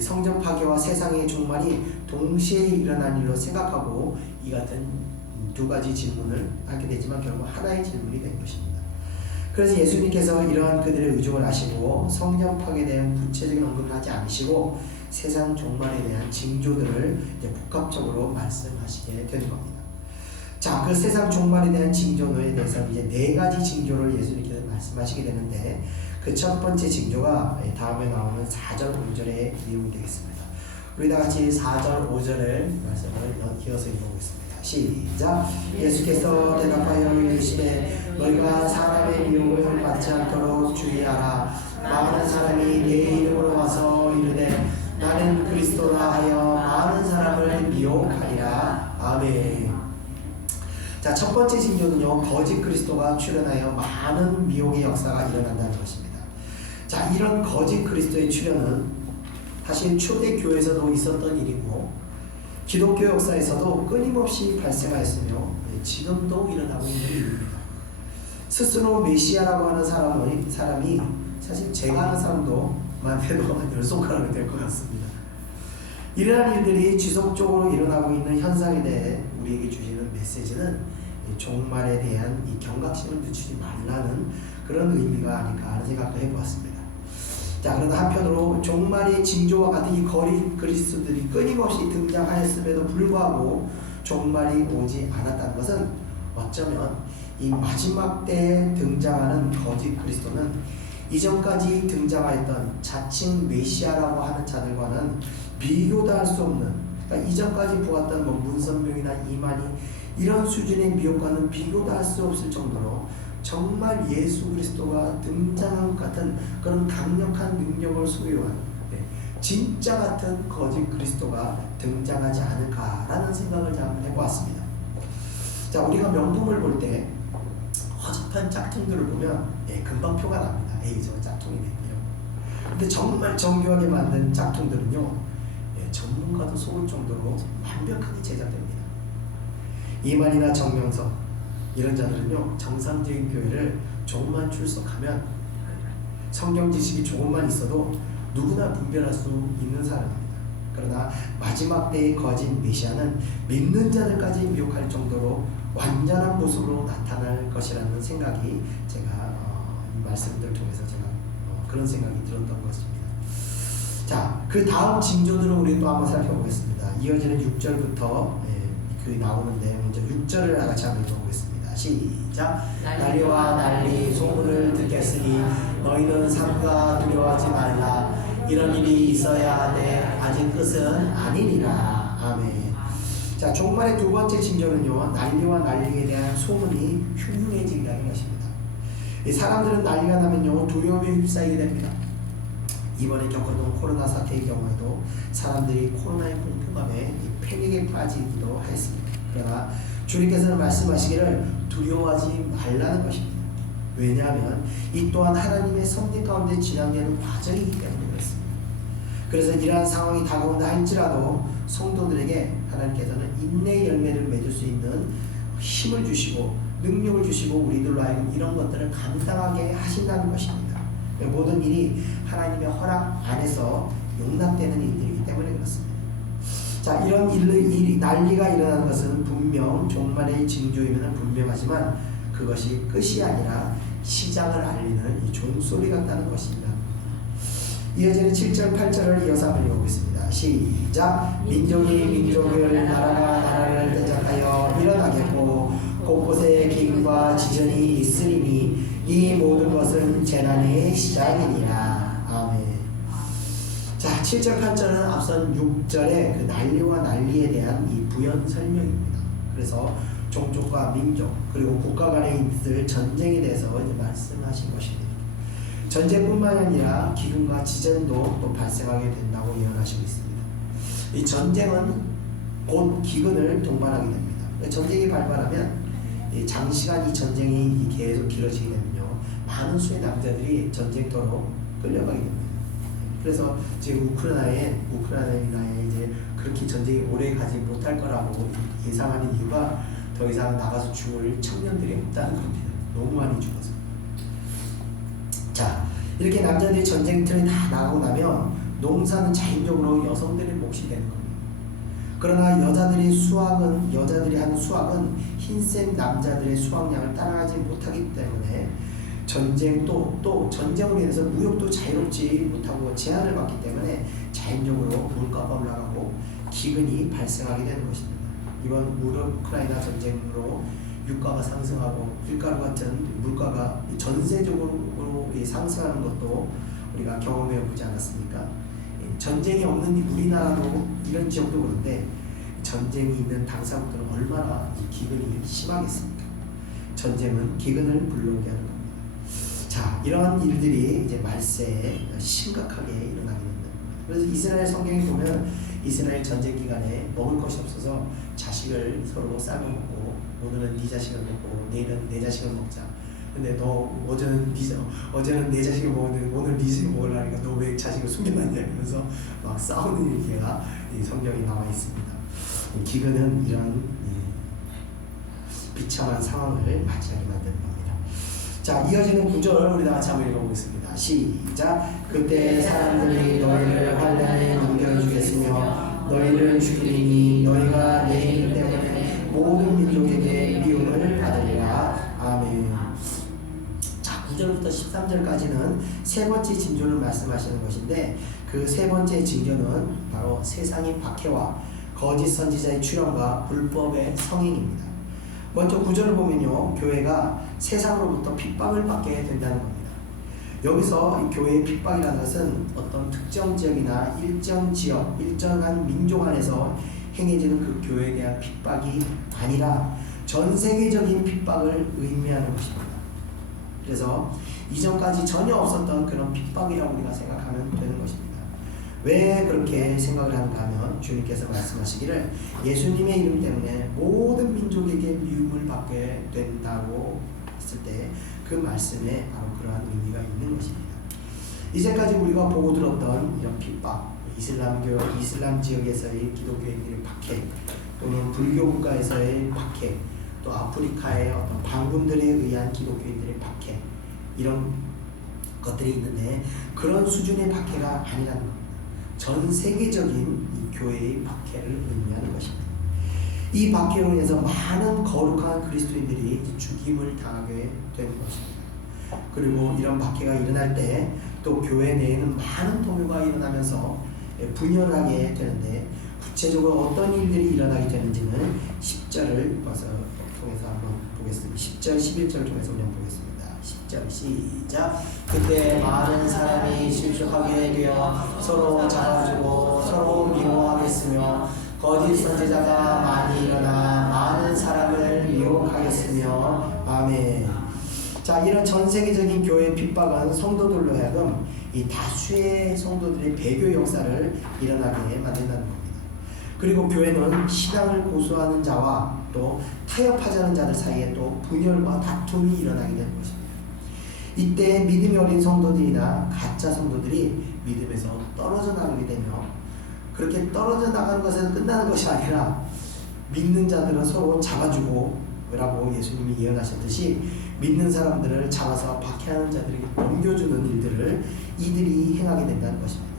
성전 파괴와 세상의 종말이 동시에 일어난 일로 생각하고 이 같은 두 가지 질문을 하게 되지만 결국 하나의 질문이 된 것입니다. 그래서 예수님께서 이러한 그들의 의중을 아시고 성전 파괴에 대한 구체적인 언급을 하지 않으시고 세상 종말에 대한 징조들을 이제 복합적으로 말씀하시게 되는 겁니다. 자, 그 세상 종말에 대한 징조에 대해서 이제 네 가지 징조를 예수님께서 말씀하시게 되는데 그 첫 번째 징조가 다음에 나오는 4절 5절의 내용이 되겠습니다. 우리 다 같이 4절 5절의 말씀을 이어서 읽어보겠습니다. 시작. 예수께서 대답하여 이르시되 너희가 사람의 미혹을 받지 않도록 주의하라. 많은 사람이 내 이름으로 와서 이르되 나는 그리스도라 하여 많은 사람을 미혹하리라. 아멘. 자, 첫 번째 징조는요, 거짓 그리스도가 출현하여 많은 미혹의 역사가 일어난다는 것입니다. 자, 이런 거짓 그리스도의 출현은 사실 초대 교회에서도 있었던 일이고 기독교 역사에서도 끊임없이 발생하였으며 지금도 일어나고 있는 일입니다. 스스로 메시아라고 하는 사람이 사실 제가 아는 사람도 많게도 한 10손가락이 될 것 같습니다. 이러한 일들이 지속적으로 일어나고 있는 현상에 대해 우리에게 주시는 메시지는 종말에 대한 이 경각심을 늦추지 말라는 그런 의미가 아닐까 하는 생각도 해보았습니다. 자, 그런데 한편으로 종말의 징조와 같은 이 거짓 그리스도들이 끊임없이 등장하였음에도 불구하고 종말이 오지 않았다는 것은 어쩌면 이 마지막 때에 등장하는 거짓 그리스도는 이전까지 등장하였던 자칭 메시아라고 하는 자들과는 비교도 할 수 없는, 그러니까 이전까지 보았던 문선명이나 이만희 이런 수준의 미혹과는 비교도 할 수 없을 정도로 정말 예수 그리스도가 등장한 것 같은 그런 강력한 능력을 소유한 진짜 같은 거짓 그리스도가 등장하지 않을까라는 생각을 한번 해보았습니다. 자, 우리가 명품을 볼 때 허접한 짝퉁들을 보면 금방 표가 납니다. 에이, 저거 짝퉁이네. 이런. 근데 정말 정교하게 만든 짝퉁들은요, 전문가도 속을 정도로 완벽하게 제작됩니다. 이만희나 정명석 이런 자들은요, 정상적인 교회를 조금만 출석하면 성경 지식이 조금만 있어도 누구나 분별할 수 있는 사람입니다. 그러나 마지막 때의 거짓 메시아는 믿는 자들까지 미혹할 정도로 완전한 모습으로 나타날 것이라는 생각이 제가 이 말씀들 통해서 제가 그런 생각이 들었던 것입니다. 자, 그 다음 징조들을 우리 또 한번 살펴보겠습니다. 이어지는 6절부터 나오는데 먼저 6절을 같이 한번 읽어보겠습니다. 시작. 난리와 난리 소문을 듣겠으니 너희는 삼가 두려워하지 말라. 이런 일이 있어야 돼. 아직 끝은 아니니라. 아멘. 자, 종말의 두 번째 징조는요, 난리와 난리에 대한 소문이 흉흉해지기라는 것입니다. 이 사람들은 난리가 나면요, 두려움에 휩싸이게 됩니다. 이번에 겪었던 코로나 사태의 경우에도 사람들이 코로나의 공포감에 패닉에 빠지기도 했습니다. 그러나 주님께서는 말씀하시기를 두려워하지 말라는 것입니다. 왜냐하면 이 또한 하나님의 섭리 가운데 진행되는 과정이기 때문에 그렇습니다. 그래서 이러한 상황이 다가온다 할지라도 성도들에게 하나님께서는 인내의 열매를 맺을 수 있는 힘을 주시고 능력을 주시고 우리들로 하여금 이런 것들을 감당하게 하신다는 것입니다. 모든 일이 하나님의 허락 안에서 용납되는 일들이기 때문에 그렇습니다. 자, 이런 난리가 일어나는 것은 분명 종말의 징조이면 분명하지만 그것이 끝이 아니라 시작을 알리는 이 종소리 같다는 것입니다. 이어지는 7절 8절을 이어서 한번 읽어보겠습니다. 시작. 민족이 민족을 나라가 나라를 대적하여 일어나겠고 곳곳에 기근과 지전이 있으리니 이 모든 것은 재난의 시작이니라. 아멘. 자, 7절 8절은 앞선 6절의 그 난리와 난리에 대한 이 부연 설명입니다. 그래서 종족과 민족 그리고 국가 간에 있을 전쟁에 대해서 이제 말씀하신 것입니다. 전쟁뿐만 아니라 기근과 지전도 또 발생하게 된다고 예언하시고 있습니다. 이 전쟁은 곧 기근을 동반하게 됩니다. 전쟁이 발발하면 장시간 이 전쟁이 계속 길어지게 되면요, 많은 수의 남자들이 전쟁터로 끌려가게 됩니다. 그래서 지금 우크라이나에 이제 그렇게 전쟁이 오래 가지 못할 거라고 예상하는 이유가 더 이상 나가서 죽을 청년들이 없다는 겁니다. 너무 많이 죽어서. 자, 이렇게 남자들이 전쟁터에 다 나가고 나면 농사는 자연적으로 여성들의 몫이 되는 겁니다. 그러나 여자들이 하는 수확은 흰색 남자들의 수확량을 따라가지 못하기 때문에 전쟁도 또 전쟁으로 인해서 무역도 자유롭지 못하고 제한을 받기 때문에 자연적으로 물가가 올라가고 기근이 발생하게 되는 것입니다. 이번 우크라이나 전쟁으로 유가가 상승하고 밀가루 같은 물가가 전세적으로 상승하는 것도 우리가 경험해 보지 않았습니까? 전쟁이 없는 우리나라도 이런 지역도 그런데 전쟁이 있는 당사국들은 얼마나 기근이 심하겠습니까? 전쟁은 기근을 불러오게 하는 겁니다. 자, 이런 일들이 이제 말세에 심각하게 일어나게 됩니다. 그래서 이스라엘 성경에 보면 이스라엘 전쟁 기간에 먹을 것이 없어서 자식을 서로 쌀로 먹고 오늘은 네 자식을 먹고 내일은 내 자식을 먹자. 근데 너 어제는 내 자식을 먹었는데 오늘 네 자식을 먹으려니까 너 왜 자식을 숨겨놨냐 이러면서 막 싸우는 얘기가 이 성경에 나와 있습니다. 기근은 이런 비참한 상황을 맞이하게 만드는 겁니다. 자, 이어지는 구절을 우리 다 같이 한번 읽어보겠습니다. 시작. 그때 사람들이 너희를 환난에 넘겨주겠으며 너희를 죽이니 너희가 내 이름 때문에 모든 민족에게 미움을 받으리라. 아멘. 자, 9절부터 13절까지는 세 번째 징조를 말씀하시는 것인데 그 세 번째 징조는 바로 세상의 박해와 거짓 선지자의 출현과 불법의 성행입니다. 먼저 9절을 보면요, 교회가 세상으로부터 핍박을 받게 된다는 겁니다. 여기서 이 교회의 핍박이라는 것은 어떤 특정 지역이나 일정 지역, 일정한 민족 안에서 행해지는 그 교회에 대한 핍박이 아니라 전 세계적인 핍박을 의미하는 것입니다. 그래서 이전까지 전혀 없었던 그런 핍박이라고 우리가 생각하면 되는 것입니다. 왜 그렇게 생각을 하는가 하면 주님께서 말씀하시기를 예수님의 이름 때문에 모든 민족에게 미움을 받게 된다고 했을 때 그 말씀에 바로 그러한 의미가 있는 것입니다. 이제까지 우리가 보고 들었던 이런 핍박, 이슬람 지역에서의 기독교인들의 박해, 또는 불교 국가에서의 박해, 또 아프리카의 어떤 반군들에 의한 기독교인들의 박해, 이런 것들이 있는데 그런 수준의 박해가 아니라는 겁니다. 전 세계적인 이 교회의 박해를 의미하는 것입니다. 이 박해로 인해서 많은 거룩한 그리스도인들이 죽임을 당하게 되는 것입니다. 그리고 이런 박해가 일어날 때 또 교회 내에는 많은 동요가 일어나면서 분열하게 되는데 구체적으로 어떤 일들이 일어나게 되는지는 10절을 통해서 한번 보겠습니다. 10절, 11절 통해서 우리 한번 보겠습니다. 10절 시작. 그때 많은 사람이 실족하게 되어 서로 잡아주고 서로 미워하겠으며 거짓 선지자가 많이 일어나 많은 사람을 미혹하겠으며 아멘. 자, 이런 전 세계적인 교회의 핍박은 성도들로 하여금 이 다수의 성도들의 배교 역사를 일어나게 만든다는 겁니다. 그리고 교회는 신앙을 고수하는 자와 또 타협하자는 자들 사이에 또 분열과 다툼이 일어나게 되는 것입니다. 이때 믿음이 어린 성도들이나 가짜 성도들이 믿음에서 떨어져 나가게 되며 그렇게 떨어져 나가는 것에서 끝나는 것이 아니라 믿는 자들은 서로 잡아주고 라고 예수님이 예언하셨듯이 믿는 사람들을 잡아서 박해하는 자들에게 넘겨주는 일들을 이들이 행하게 된다는 것입니다.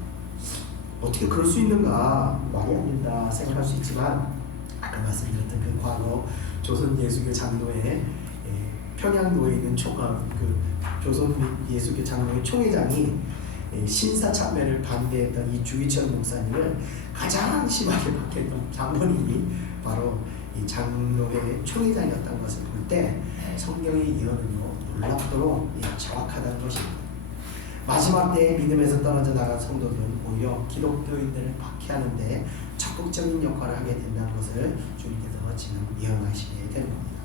어떻게 그럴 수 있는가 말이 안 된다 생각할 수 있지만 아까 말씀드렸던 그 과거 조선 예수교 장로회 평양도에 있는 조선 예수교 장로회 총회장이 신사참배를 반대했던 이 주기철 목사님을 가장 심하게 박해했던 장본인이 바로 이 장로회 총회장이었던 것을 볼 때 성경의 예언은요 놀랍도록 정확하다는 것입니다. 마지막 때에 믿음에서 떨어져 나간 성도들은 오히려 기독교인들을 박해하는데 적극적인 역할을 하게 된다는 것을 주님께서 지금 예언하시게 되는 겁니다.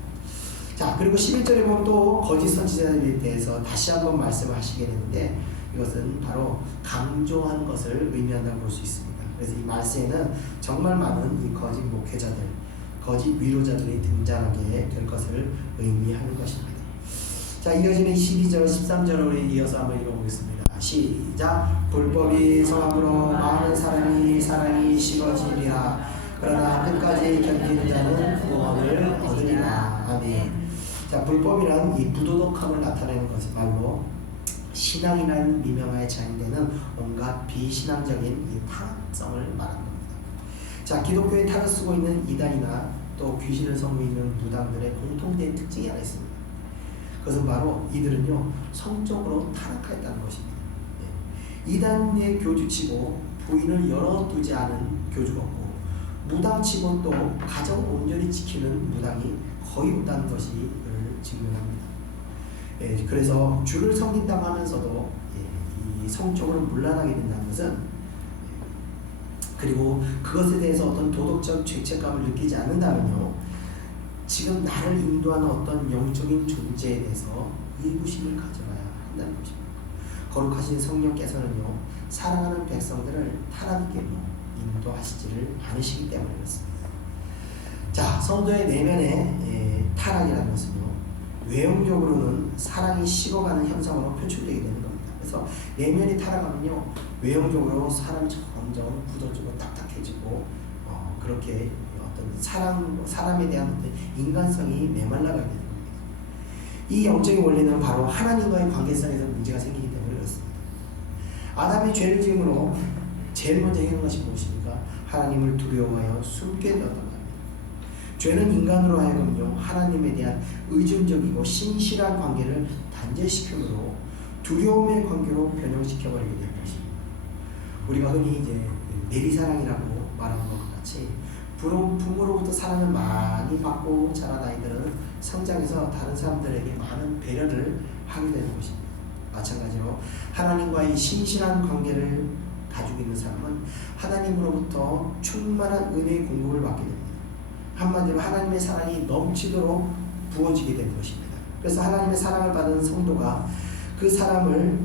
자, 그리고 11절에 보면 또 거짓 선지자들에 대해서 다시 한번 말씀을 하시게 되는데 이것은 바로 강조한 것을 의미한다고 볼 수 있습니다. 그래서 이 말씀에는 정말 많은 이 거짓 목회자들, 거짓 위로자들이 등장하게 될 것을 의미하는 것입니다. 자, 이어지는 12절, 13절을 이어서 한번 읽어보겠습니다. 시작. 불법이 성함으로 많은 사랑이 식어지리라. 그러나 끝까지 견디는 자는 구원을 얻으리라. 아멘. 자, 불법이란 이 부도덕함을 나타내는 것이말로 신앙이라는 미명하에 자인되는 온갖 비신앙적인 이 타락성을 말하는 겁니다. 자, 기독교에 탈을 쓰고 있는 이단이나 또 귀신을 섬기고 있는 무당들의 공통된 특징이 하나 있습니다. 그것은 바로 이들은요 성적으로 타락하였다는 것입니다. 이단의 교주치고 부인을 열어두지 않은 교주가 없고 무당치고 또 가정을 온전히 지키는 무당이 거의 없다는 것이 증명합니다. 그래서 주를 섬긴다고 하면서도 이 성적으로 문란하게 된다는 것은 그리고 그것에 대해서 어떤 도덕적 죄책감을 느끼지 않는다면요 지금 나를 인도하는 어떤 영적인 존재에 대해서 의구심을 가져야 한다는 것입니다. 거룩하신 성령께서는요 사랑하는 백성들을 타락하게 인도하시지를 않으시기 때문에 그렇습니다. 자, 성도의 내면의 타락이라는 것은요 외형적으로는 사랑이 식어가는 현상으로 표출되게 되는 겁니다. 그래서 내면이 타락하면요 외형적으로 사람이 점점 굳어지고 딱딱해지고 그렇게 어떤 사람에 대한 어떤 인간성이 메말라가게 되는 겁니다. 이 영적인 원리는 바로 하나님과의 관계성에서 문제가 생기기 때문에 그렇습니다. 아담이 죄를 지음으로 제일 먼저 행한 것이 무엇입니까? 하나님을 두려워하여 숨게 되었던 겁니다. 죄는 인간으로 하여금요 하나님에 대한 의존적이고 신실한 관계를 단절시키므로 두려움의 관계로 변형시켜버리게 되는 것입니다. 우리가 흔히 이제 내리사랑이라고 말하는 것 같이 부모로부터 사랑을 많이 받고 자란 아이들은 성장해서 다른 사람들에게 많은 배려를 하게 되는 것입니다. 마찬가지로 하나님과의 신실한 관계를 가지고 있는 사람은 하나님으로부터 충만한 은혜의 공급을 받게 됩니다. 한마디로 하나님의 사랑이 넘치도록 부어지게 되는 것입니다. 그래서 하나님의 사랑을 받은 성도가 그 사랑을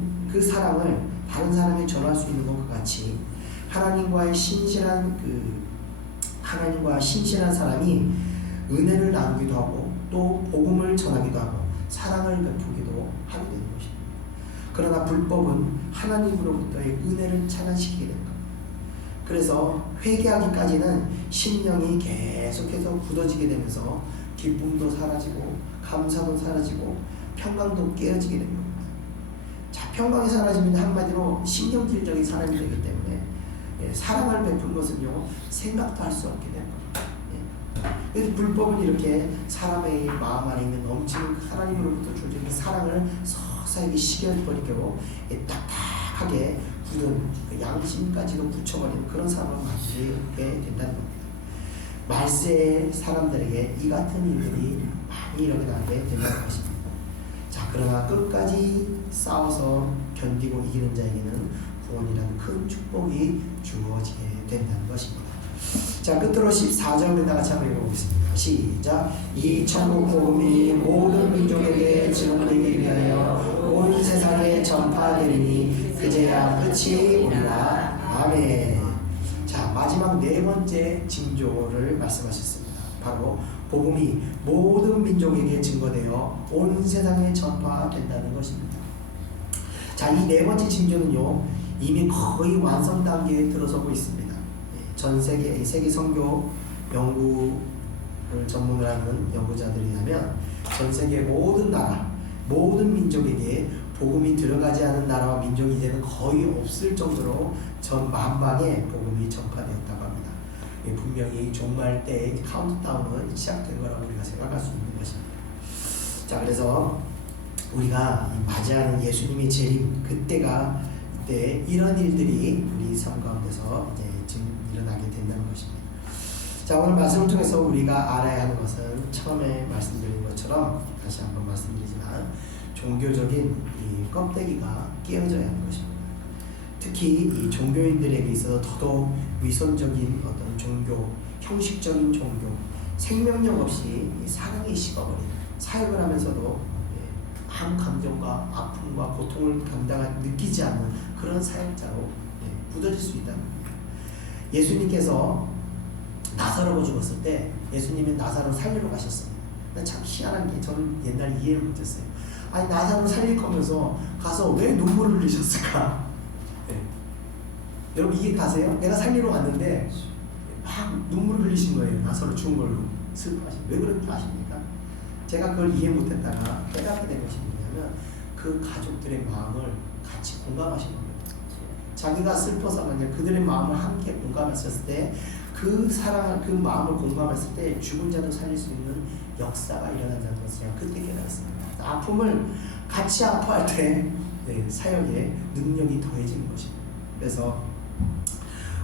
다른 사람에게 전할 수 있는 것과 같이 하나님과 신실한 사람이 은혜를 나누기도 하고 또 복음을 전하기도 하고 사랑을 베푸기도 하게 되는 것입니다. 그러나 불법은 하나님으로부터의 은혜를 차단시키게 됩니다. 그래서 회개하기까지는 심령이 계속해서 굳어지게 되면서 기쁨도 사라지고 감사도 사라지고 평강도 깨어지게 됩니다. 자, 평강이 사라지면 한마디로 신경질적인 사람이 되기 때문에 사랑을 베푼 것은요 생각도 할 수 없게 됩니다. 그래서 불법은 이렇게 사람의 마음 안에 있는 넘치는 하나님으로부터 주어진 사랑을 서서히 식혀버리고 딱딱하게 굳은 양심까지도 굳혀버리는 그런 사람을 만들게 된다는 겁니다. 말세의 사람들에게 이 같은 일들이 많이 일어나게 된다는 것입니다. 자, 그러나 끝까지 싸워서 견디고 이기는 자에게는 구원이라는 큰 축복이 주어지게 된다는 것입니다. 자, 끝으로 14절을 다 같이 한번 읽어보겠습니다. 시작. 이 천국 복음이 모든 민족에게 증언되기 위하여 온 세상에 전파되리니 그제야 끝이 오리라. 아멘. 자, 마지막 네 번째 징조를 말씀하셨습니다. 바로 복음이 모든 민족에게 증거되어 온 세상에 전파된다는 것입니다. 자, 이 네 번째 징조는요 이미 거의 완성 단계에 들어서고 있습니다. 전 세계 선교 연구를 전문을 하는 연구자들에 의하면 전 세계 모든 나라, 모든 민족에게 복음이 들어가지 않은 나라와 민족이 이제는 거의 없을 정도로 전 만방에 복음이 전파되었다고 합니다. 분명히 종말 때의 카운트다운은 시작된 거라고 우리가 생각할 수 있는 것입니다. 자, 그래서 우리가 맞이하는 예수님의 재림 그때 이런 일들이 우리 삶 가운데서 이제 지금 일어나게 된다는 것입니다. 자, 오늘 말씀을 통해서 우리가 알아야 하는 것은 처음에 말씀드린 것처럼 다시 한번 말씀드리지만 종교적인 이 껍데기가 깨어져야 하는 것입니다. 특히 이 종교인들에게 있어서 더더욱 위선적인 어떤 종교, 형식적인 종교, 생명력 없이 사랑이 식어버린 사역을 하면서도 아무 감정과 아픔과 고통을 느끼지 않는 그런 사역자로 굳어질 수 있다는 겁니다. 예수님께서 나사로가 죽었을 때 예수님은 나사로 살리러 가셨습니다. 참 희한한 게 저는 옛날에 이해를 못했어요. 아니, 나사로 살릴 거면서 가서 왜 눈물을 흘리셨을까? 여러분 이해 가세요? 내가 살리러 왔는데 막 눈물을 흘리신 거예요. 나사로 죽은 걸로 슬퍼하시고. 왜 그런지 아십니까? 제가 그걸 이해 못했다가 깨닫게 된 것이 뭐냐면 그 가족들의 마음을 같이 공감하신 겁니다. 자기가 슬퍼서 그냥 그들의 마음을 함께 공감했을 때 그 사랑을 그 마음을 공감했을 때 죽은 자도 살릴 수 있는 역사가 일어난다는 것을 제가 그때 깨달았습니다. 아픔을 같이 아파할 때 사역의 능력이 더해지는 것입니다. 그래서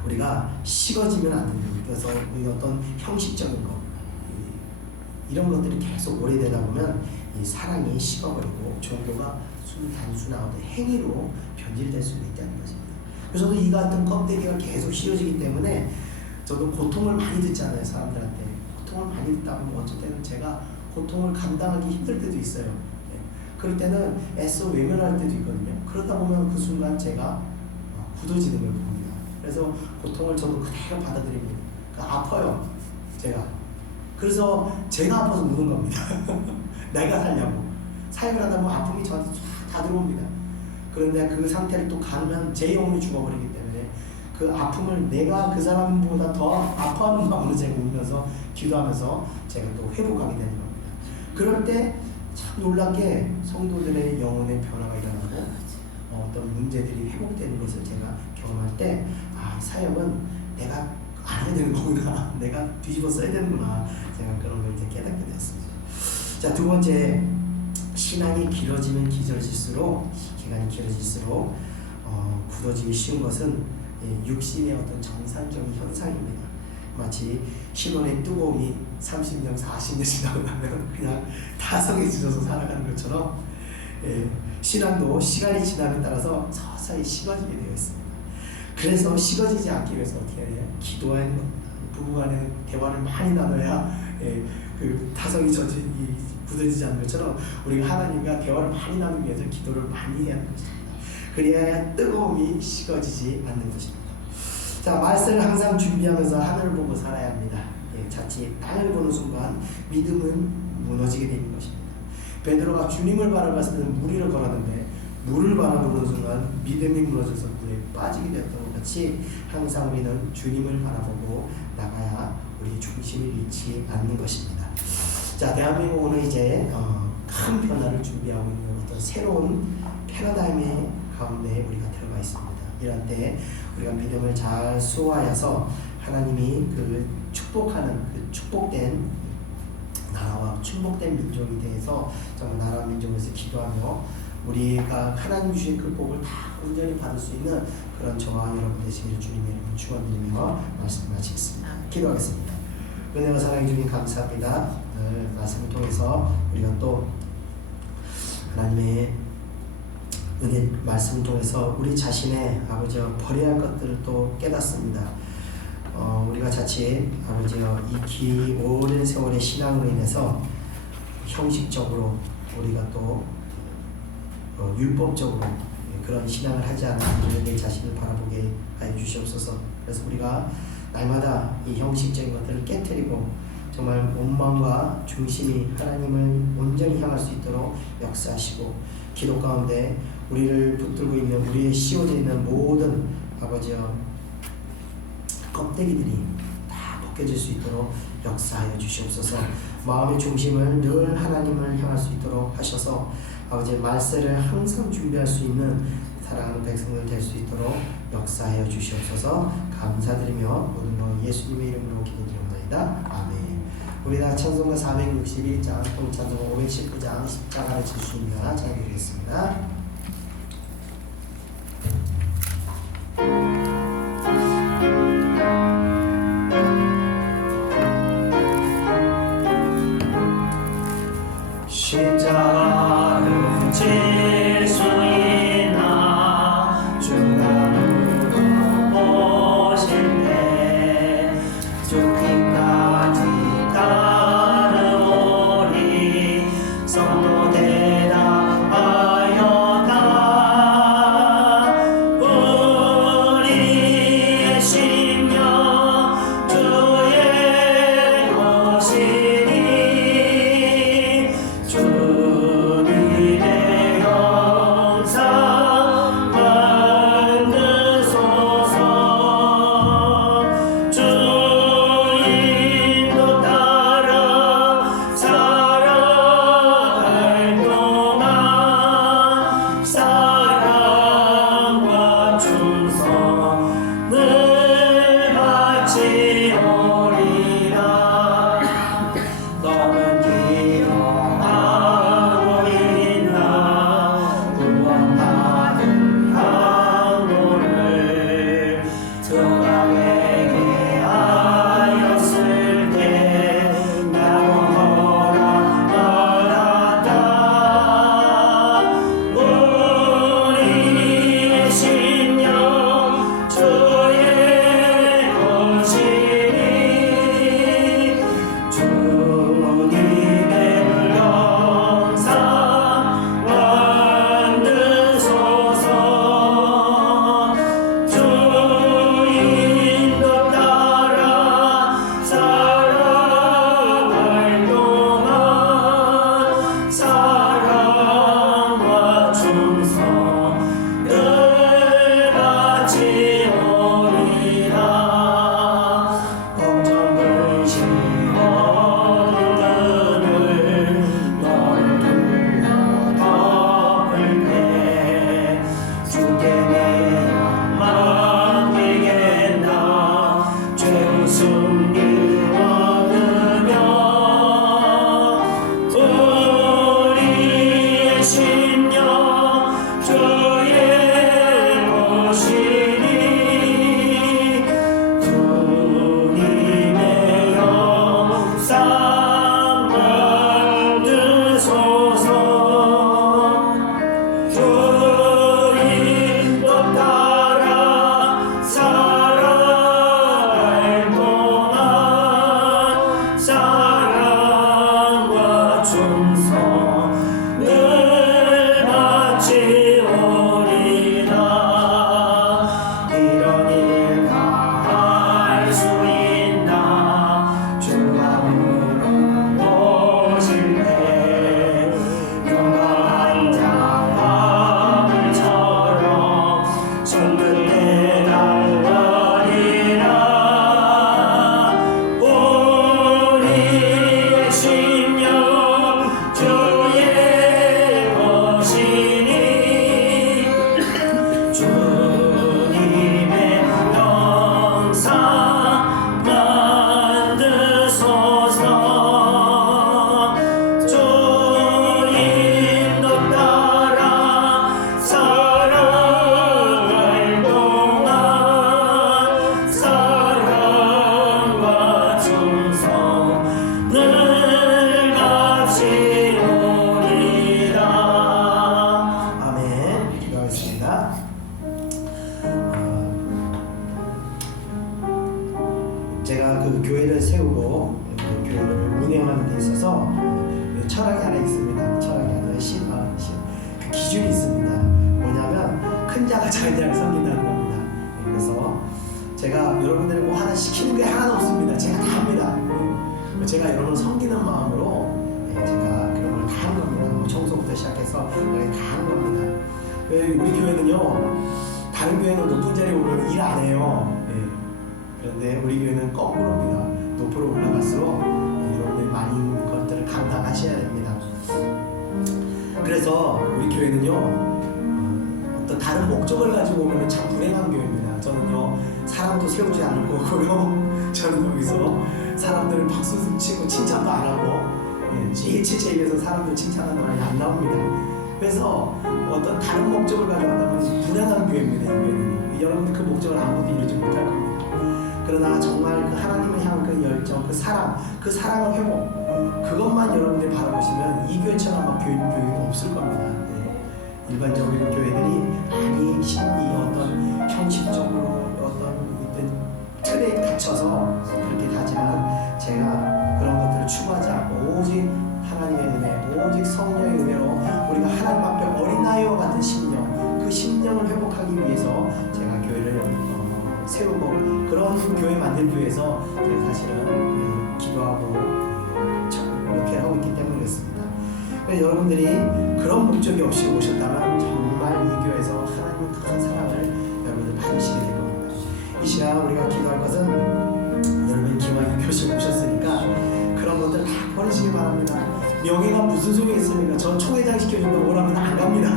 우리가 식어지면 안 됩니다. 그래서 우리 어떤 형식적인 것 이런 것들이 계속 오래되다 보면 이 사랑이 식어버리고 종교가 단순한 어떤 행위로 변질될 수도 있다는 것입니다. 그래서 저도 이 같은 껍데기가 계속 씌워지기 때문에 저도 고통을 많이 듣잖아요. 사람들한테 고통을 많이 듣다 보면 어쩔 때는 제가 고통을 감당하기 힘들 때도 있어요. 그럴 때는 애써 외면할 때도 있거든요. 그러다 보면 그 순간 제가 굳어지는 걸 봅니다. 그래서 고통을 저도 그대로 받아들입니다. 그러니까 아파요, 제가. 그래서 제가 아파서 우는 겁니다. 내가 살려고. 사역을 하다 보면 아픔이 저한테 다 들어옵니다. 그런데 그 상태를 또 가면 제 영혼이 죽어버리기 때문에 그 아픔을 내가 그 사람보다 더 아파하는 마음으로 제가 울면서 기도하면서 제가 또 회복하게 되는 겁니다. 그럴 때 참 놀랍게 성도들의 영혼의 변화가 일어나고 어떤 문제들이 회복되는 것을 제가 경험할 때 사역은 내가 안 해야 되는 거구나. 내가 뒤집어 써야 되는구나. 제가 그런 걸 이제 깨닫게 되었습니다. 자, 두 번째, 신앙이 길어지면 기간이 길어질수록 굳어지기 쉬운 것은 육신의 어떤 정상적인 현상입니다. 마치 신혼의 뜨거움이 30년, 40년 지나고 나면 그냥 다성해지셔서 살아가는 것처럼 신앙도 시간이 지남에 따라서 서서히 식어지게 되어 있습니다. 그래서 식어지지 않기 위해서 어떻게 해야 돼요? 기도한 부부간에 대화를 많이 나눠야 그 타성이 굳어지지 않는 것처럼 우리가 하나님과 대화를 많이 나누기 위해서 기도를 많이 해야 하는 것입니다. 그래야 뜨거움이 식어지지 않는 것입니다. 자, 말씀을 항상 준비하면서 하늘을 보고 살아야 합니다. 자칫 땅을 보는 순간 믿음은 무너지게 되는 것입니다. 베드로가 주님을 바라봤을 때는 무리를 걸었는데 물을 바라보는 순간 믿음이 무너져서 물에 빠지게 되었던 것 같이 항상 우리는 주님을 바라보고 나가야 우리 중심을 잃지 않는 것입니다. 자, 대한민국은 이제 큰 변화를 준비하고 있는 어떤 새로운 패러다임의 가운데 우리가 들어가 있습니다. 이런 때 우리가 믿음을 잘 수호하여서 하나님이 그 축복하는 그 축복된 나라와 축복된 민족에 대해서 정말 나라 민족에서 기도하며 우리가 하나님 주신 그 복을 다 온전히 받을 수 있는 그런 저와 여러분 되시기를 주님의 이름으로 축원드리며 말씀을 마치겠습니다. 기도하겠습니다. 은혜와 사랑해 주님 감사합니다. 오늘 말씀을 통해서 우리가 또 하나님의 은혜 말씀을 통해서 우리 자신의 아버지와 버려야 할 것들을 또 깨닫습니다. 우리가 자칫 아버지여 이 오랜 세월의 신앙으로 인해서 형식적으로 우리가 또 율법적으로 그런 신앙을 하지 않은 내 자신을 바라보게 하여 주시옵소서. 그래서 우리가 날마다 이 형식적인 것들을 깨트리고 정말 온 마음과 중심이 하나님을 온전히 향할 수 있도록 역사하시고 기도 가운데 우리를 붙들고 있는 우리의 씌워져 있는 모든 아버지여 껍데기들이 다 벗겨질 수 있도록 역사하여 주시옵소서. 마음의 중심을 늘 하나님을 향할 수 있도록 하셔서 아버지의 말세를 항상 준비할 수 있는 사랑하는 백성들 될 수 있도록 역사하여 주시옵소서. 감사드리며 모든 것 예수님의 이름으로 기도드립니다. 아멘. 우리 다 찬송가 461장 통찬송가 519장 십자가를 지시며 잘 드리겠습니다. 십자가는 질 수 있나 중간으로 보실때 죽기까지 따르오리 성도 대답하여 세우고 교회를 운영하는 데 있어서 철학이 하나 있습니다. 철학이 하나 그 기준이 있습니다. 뭐냐면 큰 자가 작은 자를 섬긴다는 겁니다. 그래서 제가 여러분들이 뭐 하나 시키는 게 하나도 없습니다. 제가 다 합니다. 제가 여러분을 섬기는 마음으로 제가 그런 걸 다 한 겁니다. 뭐 청소부터 시작해서 다 한 겁니다. 우리 교회는요, 다른 교회는 높은 자리에 오르면 일 안 해요. 그런데 우리 교회는 거꾸로입니다. 높으로 올라갈수록 여러분들이 많은 것들을 감당하셔야 됩니다. 그래서 우리 교회는요, 어떤 다른 목적을 가지고 오면 참 불행한 교회입니다. 저는요, 사람도 세우지 않을 거고요. 저는 여기서 사람들을 박수 치고 칭찬도 안 하고, 제 입에서 사람들 칭찬하는 말이 안 나옵니다. 그래서 어떤 다른 목적을 가지고 한다면 불행한 교회입니다. 이 교회는. 여러분들 그 목적을 아무도 이루지 못할 겁니다. 그러나 정말 그 하나님을 향한 그 열정, 그 사랑을 회복, 그것만 여러분들이 바라보시면 이 교회처럼 아마 교회가 없을 겁니다. 일반적으로 교회들이 많이 심리, 어떤 형식적으로 어떤 틀에 갇혀서 그렇게 하지만 제가 그런 것들을 추구하지 않고 오직 하나님의 은혜, 오직 성령의 은혜로 우리가 하나님 앞에 어린아이와 같은 심령, 그 심령을 회복하기 위해서 제가 교회를 세우고 그런 교회 만들기 위해서 제가 사실은 기도하고 이렇게 하고 있기 때문에 그렇습니다. 여러분들이 그런 목적이 없이 오셨다면 정말 이 교회에서 하나님의 큰 사랑을 여러분들 받으시게 될 겁니다. 이 시간 우리가 기도할 것은 여러분 기왕 이 교실에 오셨으니까 그런 것들 다 버리시기 바랍니다. 명예가 무슨 소용이 있습니까? 저 총회장 시켜준다고 오라면 안 갑니다.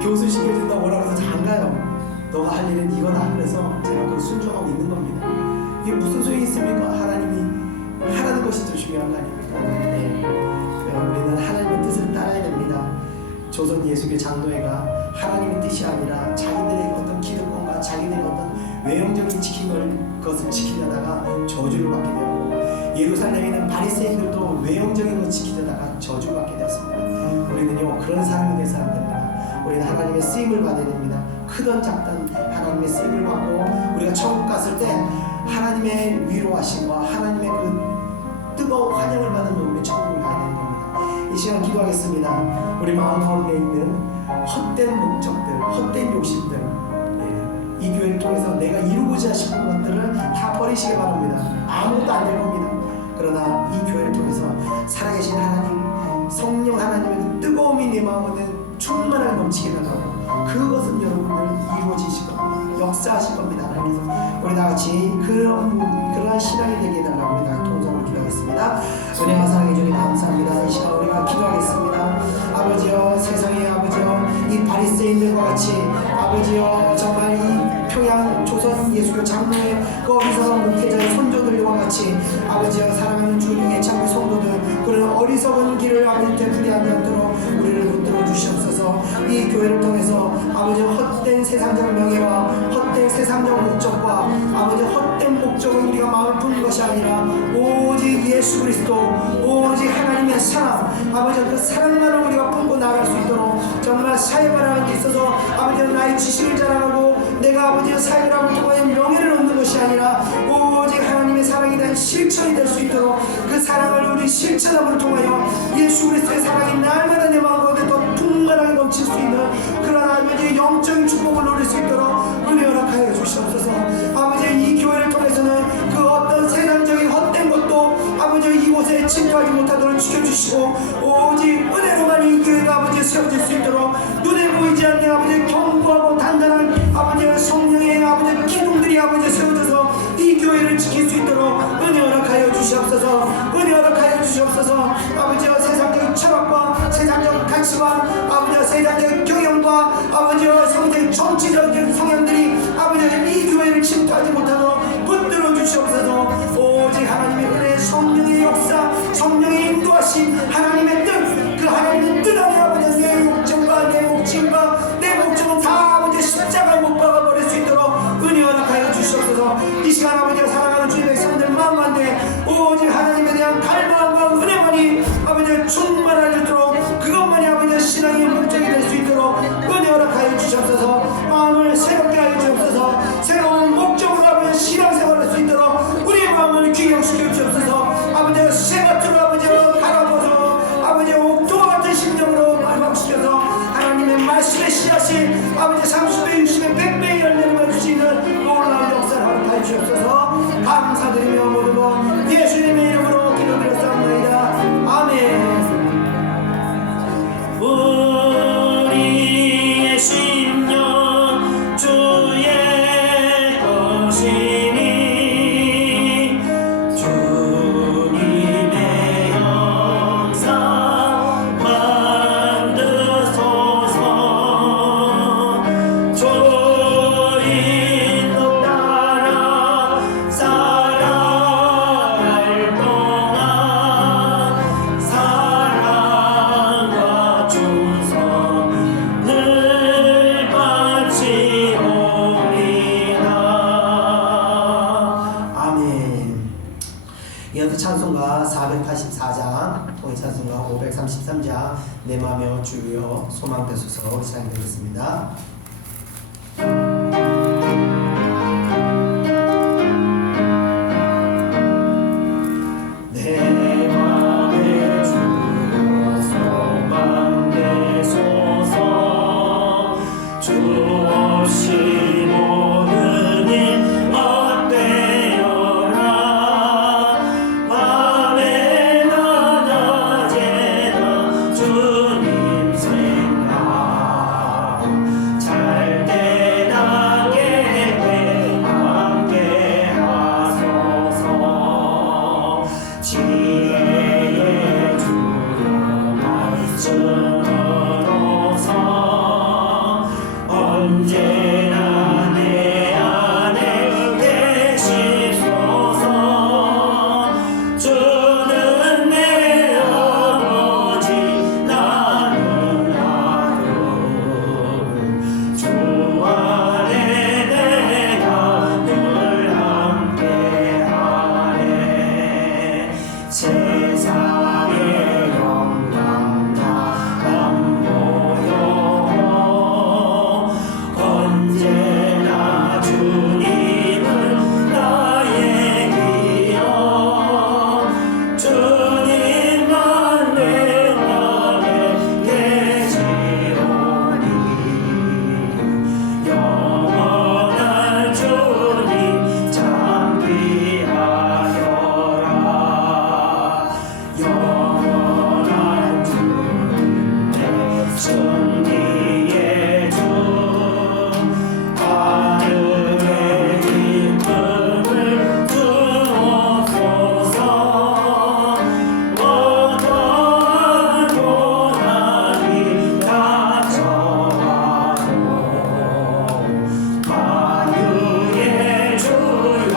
교수 시켜준다고 오라고 해서 안 가요. 너가 할 일은 이거다. 그래서 제가 그 순종하고 있는 겁니다. 이게 무슨 소용이 있습니까? 하나님이 하라는 것이 더 중요한 거 아닙니까? 네. 우리는 하나님의 뜻을 따라야 됩니다. 조선 예수교 장로회가 하나님의 뜻이 아니라 자기들의 어떤 기득권과 자기들의 어떤 외형적인 것을 지키려다가 저주를 받게 되었고, 예루살렘에 있는 바리새인들도 외형적인 것을 지키려다가 저주를 받게 되었습니다. 우리는요, 그런 사람이 될 사람들입니다. 우리는 하나님의 쓰임을 받아야 됩니다. 크든 작든 하나님의 쓰임을 받고, 우리가 천국 갔을 때 하나님의 위로하심과 하나님의 그 뜨거운 환영을 받으면 우리 천국을 가야 되는 겁니다. 이 시간 기도하겠습니다. 우리 마음 가운데 있는 헛된 목적들, 헛된 욕심들, 이 교회를 통해서 내가 이루고자 싶은 것들을 다 버리시기 바랍니다. 아무것도 안 될 겁니다. 그러나 이 교회를 통해서 살아계신 하나님, 성령 하나님의 그 뜨거움이 내 마음에 충만하게 넘치게 달라고, 그것은 여러분들 이루어지실 겁니다. 역사하실 겁니다. 하나님께서 우리 다 같이 그러한 신앙이 되게 해달라고 우리 다 통성으로 기도하겠습니다. 은혜와 사랑해 주님 감사합니다. 이 시간 우리가 기도하겠습니다. 아버지여, 세상의 아버지여, 이 바리새인들과 같이 아버지여, 정말 이 평양 조선 예수교 장로의 그 어리석은 목회자의 선조들과 같이 아버지여, 사랑하는 주님 예찬의 성도들, 그런 어리석은 길을 아버지 되풀이하지 않도록 우리를 붙들어 주시옵소서. 이 교회를 통해서 아버지 헛된 세상적 명예와 헛된 세상적 목적과 아버지 헛된 목적을 우리가 마음을 품는 것이 아니라 오직 예수 그리스도, 오직 하나님의 사랑, 아버지 그 사랑만을 우리가 품고 나아갈 수 있도록 정말 사회가라는 데 있어서 아버지 나의 지식을 자랑하고 내가 아버지 사회라고 통하여 명예를 얻는 것이 아니라 오직 하나님의 사랑에 대한 실천이 될 수 있도록 그 사랑을 우리 실천함을 통하여 예수 그리스도의 사랑이 날마다 내 마음 가운데 더 풍만하게 넘칠 수 있는 그런 아버지 영적인 축복을 누릴 수 있도록 은혜 허락하여 주시옵소서. 아버지 이 교회를 통해서는 그 어떤 세상적인 헛된 것도 아버지 이곳에 침투하지 못하도록 지켜주시고 오직 은혜로만 이 교회가 아버지 세워질 수 있도록 눈에 보이지 않는 아버지 견고하고 단단한 아버지 성령의 아버지 기둥들이 아버지 세워져서 이 교회를 지킬 수 있도록 은혜 허락하여 주시옵소서. 은혜 허락하여 주시옵소서. 아버지와 세상적인 철학과 세상적 가치관, 아버지와 세상적 경영과 아버지와 성적 정치적인 성향들이 아버지 이 교회를 침투하지 못하도록 붙들어 주시옵소서. 오직 하나님의 은혜, 성령의 역사, 성령의 인도하심, 하나님의 뜻, 그 하나님의 뜻 안에 아버지 내 목적과 내 목적과 내 목적은 다 아버지 십자가에 못 박아버릴 수 있도록 은혜 허락하여 주시옵소서. 이 시간 아버지가 사랑하는 주의 백성들 마음 가운데 오직 하나님에 대한 갈망과 은혜만이 아버지 충만하도록 그것만이 아버지 신앙의 목적이 될 수 있도록 은혜 허락하여 주시옵소서. 마음을 새롭게 하여 주옵소서. 새로운 목적으로 아버지 신앙생활을 할 수 있도록 우리의 마음을 귀경 아버지 30배 60배 100배의 열매를 맺을 수 있는 놀라운 역사를 허락하여 주옵소서. 감사드리며 모든 것 예수님의 이름으로 기도드렸사옵나이다. 아멘. 우리의 심령 주의 것이니 주님의 영상 만드소서. 주인도 따라 살아갈 동안 사랑과 충성을 바치오리다. 아멘. 이어서 찬송가 484장, 통일 찬송가 533장 내 맘여 주여 소망되소서 시작되겠습니다. 내 맘에 주여 소망되소서. 주 없이 모든 일 어때요라. 밤에나 낮에나 주님 생각 잘 때나 깨게 함께 하소서. 지혜의 주여 말씀으로서 언제나 내 안에 계시소서. 주는 내 아버지 나는 아들. 주 안에 내가 늘 함께하네. 세상의 영광 다 안 보여. 언제나 주님은 나의 길이여. 주님만 내 맘에 계시오니 영원한 주님 잠비하여라. 영원한 주님 내 승리의 주. 하늘의 기쁨을 주옵소서. 어떠한 고난이 닥쳐와도 만유의 주여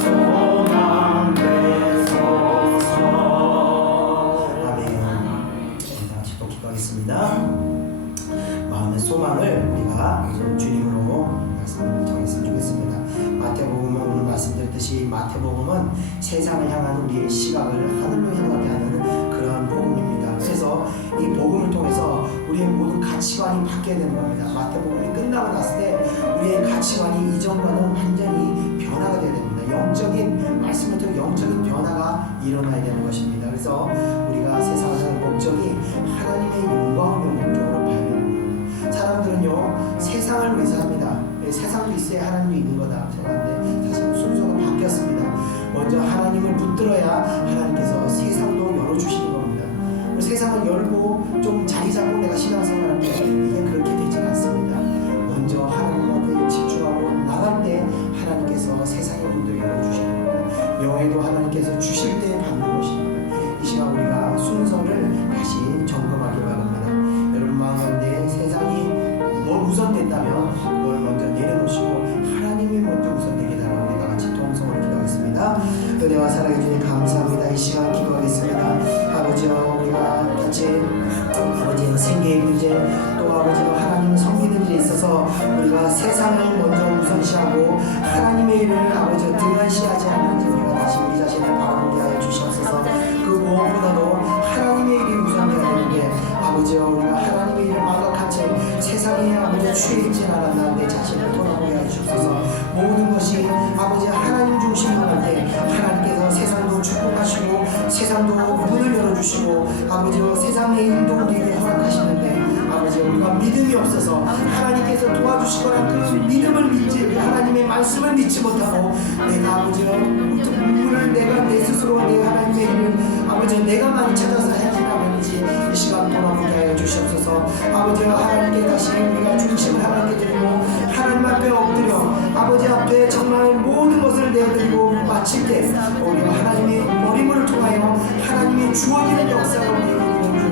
소망되소서. 아멘. 다시 또 기도하겠습니다. 마음의 소망을 우리가 주님으로 말씀을 정했으면 좋겠습니다. 마태복음은 오늘 말씀드렸듯이 마태복음은 세상을 향한 우리의 시각을 하늘로 향하게 하는 그러한 복음입니다. 그래서 이 복음을 통해서 우리의 모든 가치관이 바뀌어야 되는 겁니다. 마태복음이 끝나고 났을 때 우리의 가치관이 이전과는 완전히 변화가 되어야 됩니다. 영적인 말씀을 통해 영적인 변화가 일어나야 되는 것입니다. 그래서 우리가 세상을 사는 목적이 하나님의 영광을 목적으로 봐야 됩니다. 사람들은요 세상을 위해서 합니다. 세상도 있어야 하나님도 있는 거다 생각하는데 사실 순서가 바뀌었습니다. 먼저 하나님을 붙들어야 하나님께서 세상도 열어주시는 겁니다. 세상을 열고 좀 자리 잡고 내가 신앙생활할 때 이게 그렇게 되지 않습니다. 먼저 하나님한테 집중하고 나갈 때 하나님께서 세상의 문도 열어주시는 겁니다. 명예도 하나님께서 주실 때 받는 것입니다. 이 시간 우리가 순서를 다시 점검하기 바랍니다. 여러분 마음 가운데 세상이 뭐 우선됐다면 그걸 먼저 내려놓으시고 하나님이 먼저 우선되게 달라고 우리가 같이 통성으로 기도하겠습니다. 은혜와 사랑해 주님 감사합니다. 이 시간 기도하겠습니다. 아버지여 우리가 같이 아버지의 생계의 문제 또 아버지여 하나님을 섬기는 일에 있어서 우리가 세상을 먼저 우선시하고 하나님의 일을 아버지여 등한시하지 않는지 우리가 다시 우리 자신을 바라보게 하여 주시옵소서. 그 무엇보다도 하나님의 일이 우선되어야 되는데 아버지여 우리가 하나님의 일을 망각한 채 세상에 아버지 취해있지 않았나 내 자신을 돌아보게 하여 주옵소서. 모든 것이 아버지 하나님 중심으로 할 때 하나님께서 세상도 축복하시고 세상도 문을 열어주시고 아버지여 세상의 일도 우리에게 허락하시는데 아버지 우리가 아버지가 믿음이 없어서 하나님께서 도와주시거나 그 믿음을 믿지 하나님의 말씀을 믿지 못하고 내가 아버지가 문을 내가 내 스스로 내 하나님의 일을 아버지 내가 많이 찾아서 해지나는지 이 시간 돌아보게 하여 주시옵소서. 아버지가 하나님께 다시 우리가 중심을 하나님께 드리고 하나님 앞에 엎드려 아버지 앞에 정말 모든 것을 내어드리고 마칠 때 우리 하나님의 머리물을 통하여 하나님의 주어지는 역사를 우리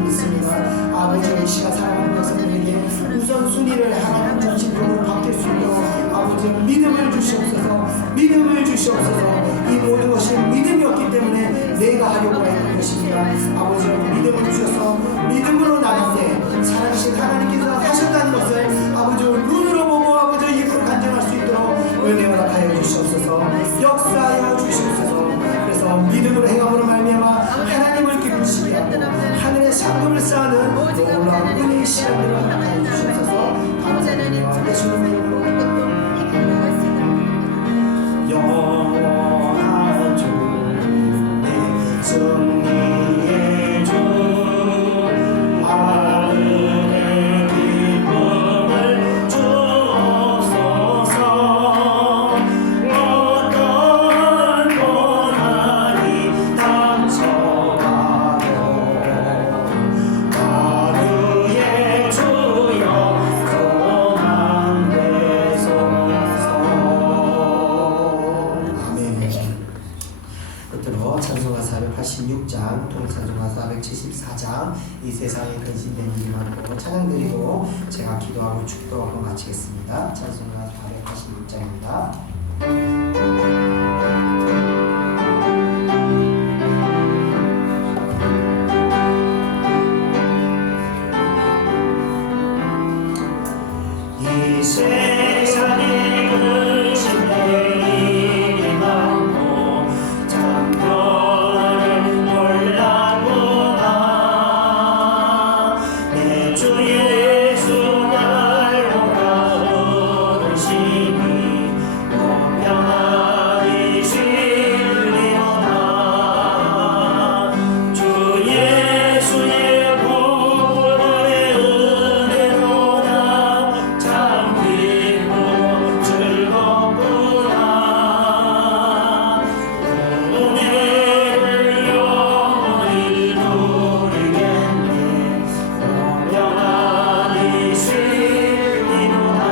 믿습니다. 아버지 이 시간 사랑하는 백성들에게 우선순위를 하나님 중심으로 바뀔 수 있도록 아버지 믿음을 주시옵소서. 믿음을 주시옵소서. 이 모든 것이 믿음이었기 때문에 내가 하려고 했던 것입니다. 아버지 믿음을 주셔서 믿음으로 나갈 때 살아계신 하나님께서 하셨다는 것을 아버지 눈으로 보고 아버지 입으로 간증할 수 있도록 은혜 허락하여 주시옵소서. 역사하여 주시옵소서. 그래서 믿음으로 행함으로 말미암아 하나님을 기쁘시게 하고 하늘의 상급을 쌓는 놀라운 은혜의 시간들을 허락하여 주시옵소서. 감사드리며 예수님의 이름으로 영원한 주님의 승리의 주 하늘의 기쁨을 주옵소서. 어떤 고난이 닥쳐가도 하루의 주여 소망되소서. 아멘. 끝으로 찬송가 486장, 통찬송가 474장, 이 세상에 근신된 일이 많고 찬양드리고 제가 기도하고 축도하고 마치겠습니다. 찬송가 486장입니다. 이 세상에 근심된 일이 많고 참 변화를 몰랐구나. 내 주 예수 날 오라오시니 평안히 쉬리로다. 주 예수의 보혈의 은혜로다. 참 기쁘고 즐겁구나. 그 은혜를 영원히 누리겠네. 평안히 쉬리로다.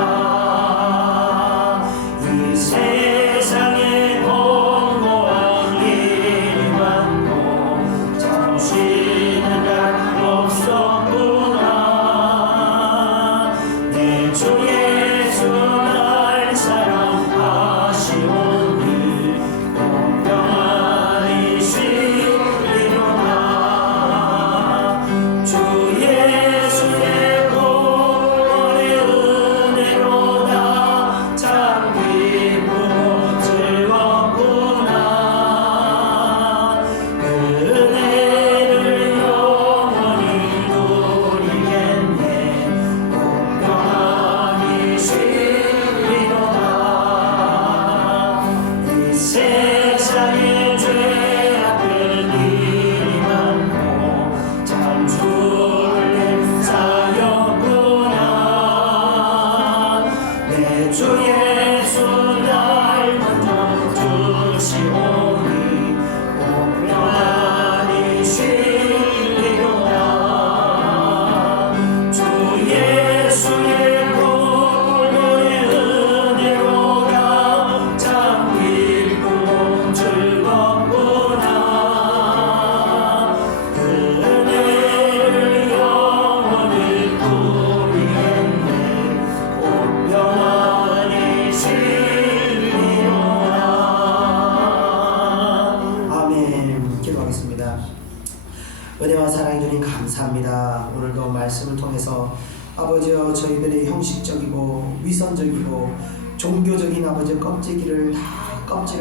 이 세상에 공고한 일이 많고 참 쉬는 날 없었구나. 내 주 예수 날 사랑하시오니 평안히 쉬리로다. 주 예수의 보혈의 은혜로다. 참 기쁘고 즐겁구나. 그 은혜를 영원히 누리겠네. 평안히 쉬리로다. 이 세상에 죄 앞을 일이 많고 참 주를 쌓였구나. 내 주 예수 날 먼저 주시오니 평안히 쉬리로다. 주 예수의 보혈의 은혜로다. 참 기쁘고 즐겁구나. 그 은혜를 영원히 누리겠네. 평안히 쉬리로다. 아멘. 기도하겠습니다. 은혜와 사랑해 주님 감사합니다. 오늘도 말씀을 통해서 아버지여 저희들의 형식적이고 위선적이고 종교적인 아버지 껍질을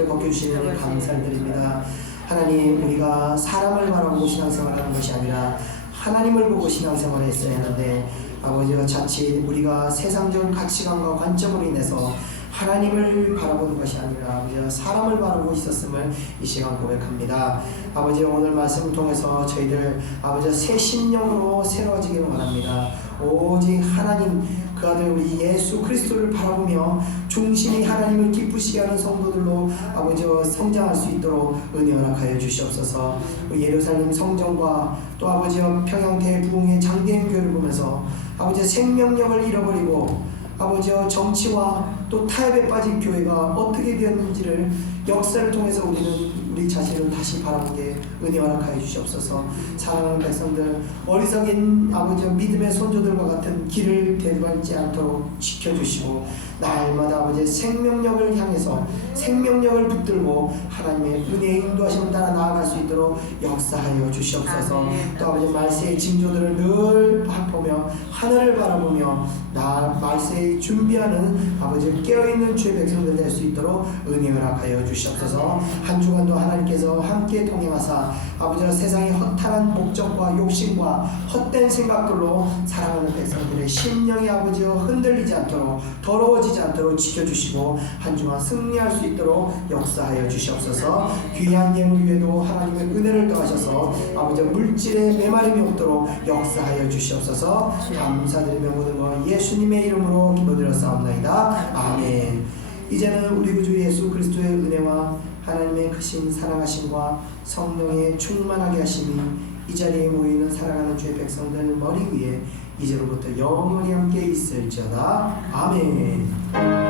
벗겨주시는 감사드립니다. 하나님 우리가 사람을 바라보고 신앙생활하는 것이 아니라 하나님을 보고 신앙생활을 했어야 하는데 아버지여 자칫 우리가 세상적인 가치관과 관점으로 인해서 하나님을 바라보는 것이 아니라 아버지 사람을 바라보고 있었음을 이 시간 고백합니다. 아버지 오늘 말씀을 통해서 저희들 아버지 새 심령으로 새로워지기를 원합니다. 오직 하나님 그 아들 우리 예수 그리스도를 바라보며 중심이 하나님을 기쁘시게 하는 성도들로 아버지와 성장할 수 있도록 은혜 허락하여 주시옵소서. 예루살렘 성전과 또 아버지와 평양 대부흥의 장대인 교회를 보면서 아버지의 생명력을 잃어버리고 아버지와 정치와 또 타협에 빠진 교회가 어떻게 되었는지를 역사를 통해서 우리는 우리 자신을 다시 바라보게 은혜 허락하여 주시옵소서. 사랑하는 백성들 어리석인 아버지와 믿음의 손조들과 같은 길을 대밟지 않도록 지켜주시고 날마다 아버지의 생명력을 향해서 생명력을 붙들고 하나님의 은혜의 인도하심을 따라 나아갈 수 있도록 역사하여 주시옵소서. 또 아버지 말세의 징조들을 늘 보며 하늘을 바라보며 말세에 준비하는 아버지 깨어있는 주의 백성들 될 수 있도록 은혜 허락하여 주시옵소서. 한 주간도 하나님께서 함께 동행하사 아버지와 세상의 허탈한 목적과 욕심과 헛된 생각들로 살아가는 백성들의 심령이 아버지와 흔들리지 않도록 더러워지지 않도록 지켜주시고 한 주간 승리할 수 있도록 역사하여 주시옵소서. 귀한 예물 위에도 하나님의 은혜를 더하셔서 아버지와 물질에 메마름이 없도록 역사하여 주시옵소서. 감사드리며 모든 것 예수님의 이름으로 기도드렸사옵나이다. 아멘. 이제는 우리 구주 예수 그리스도의 은혜와 하나님의 크신 사랑하심과 성령의 충만하게 하심이 이 자리에 모이는 살아가는 주의 백성들 머리 위에 이제로부터 영원히 함께 있을지어다. 아멘.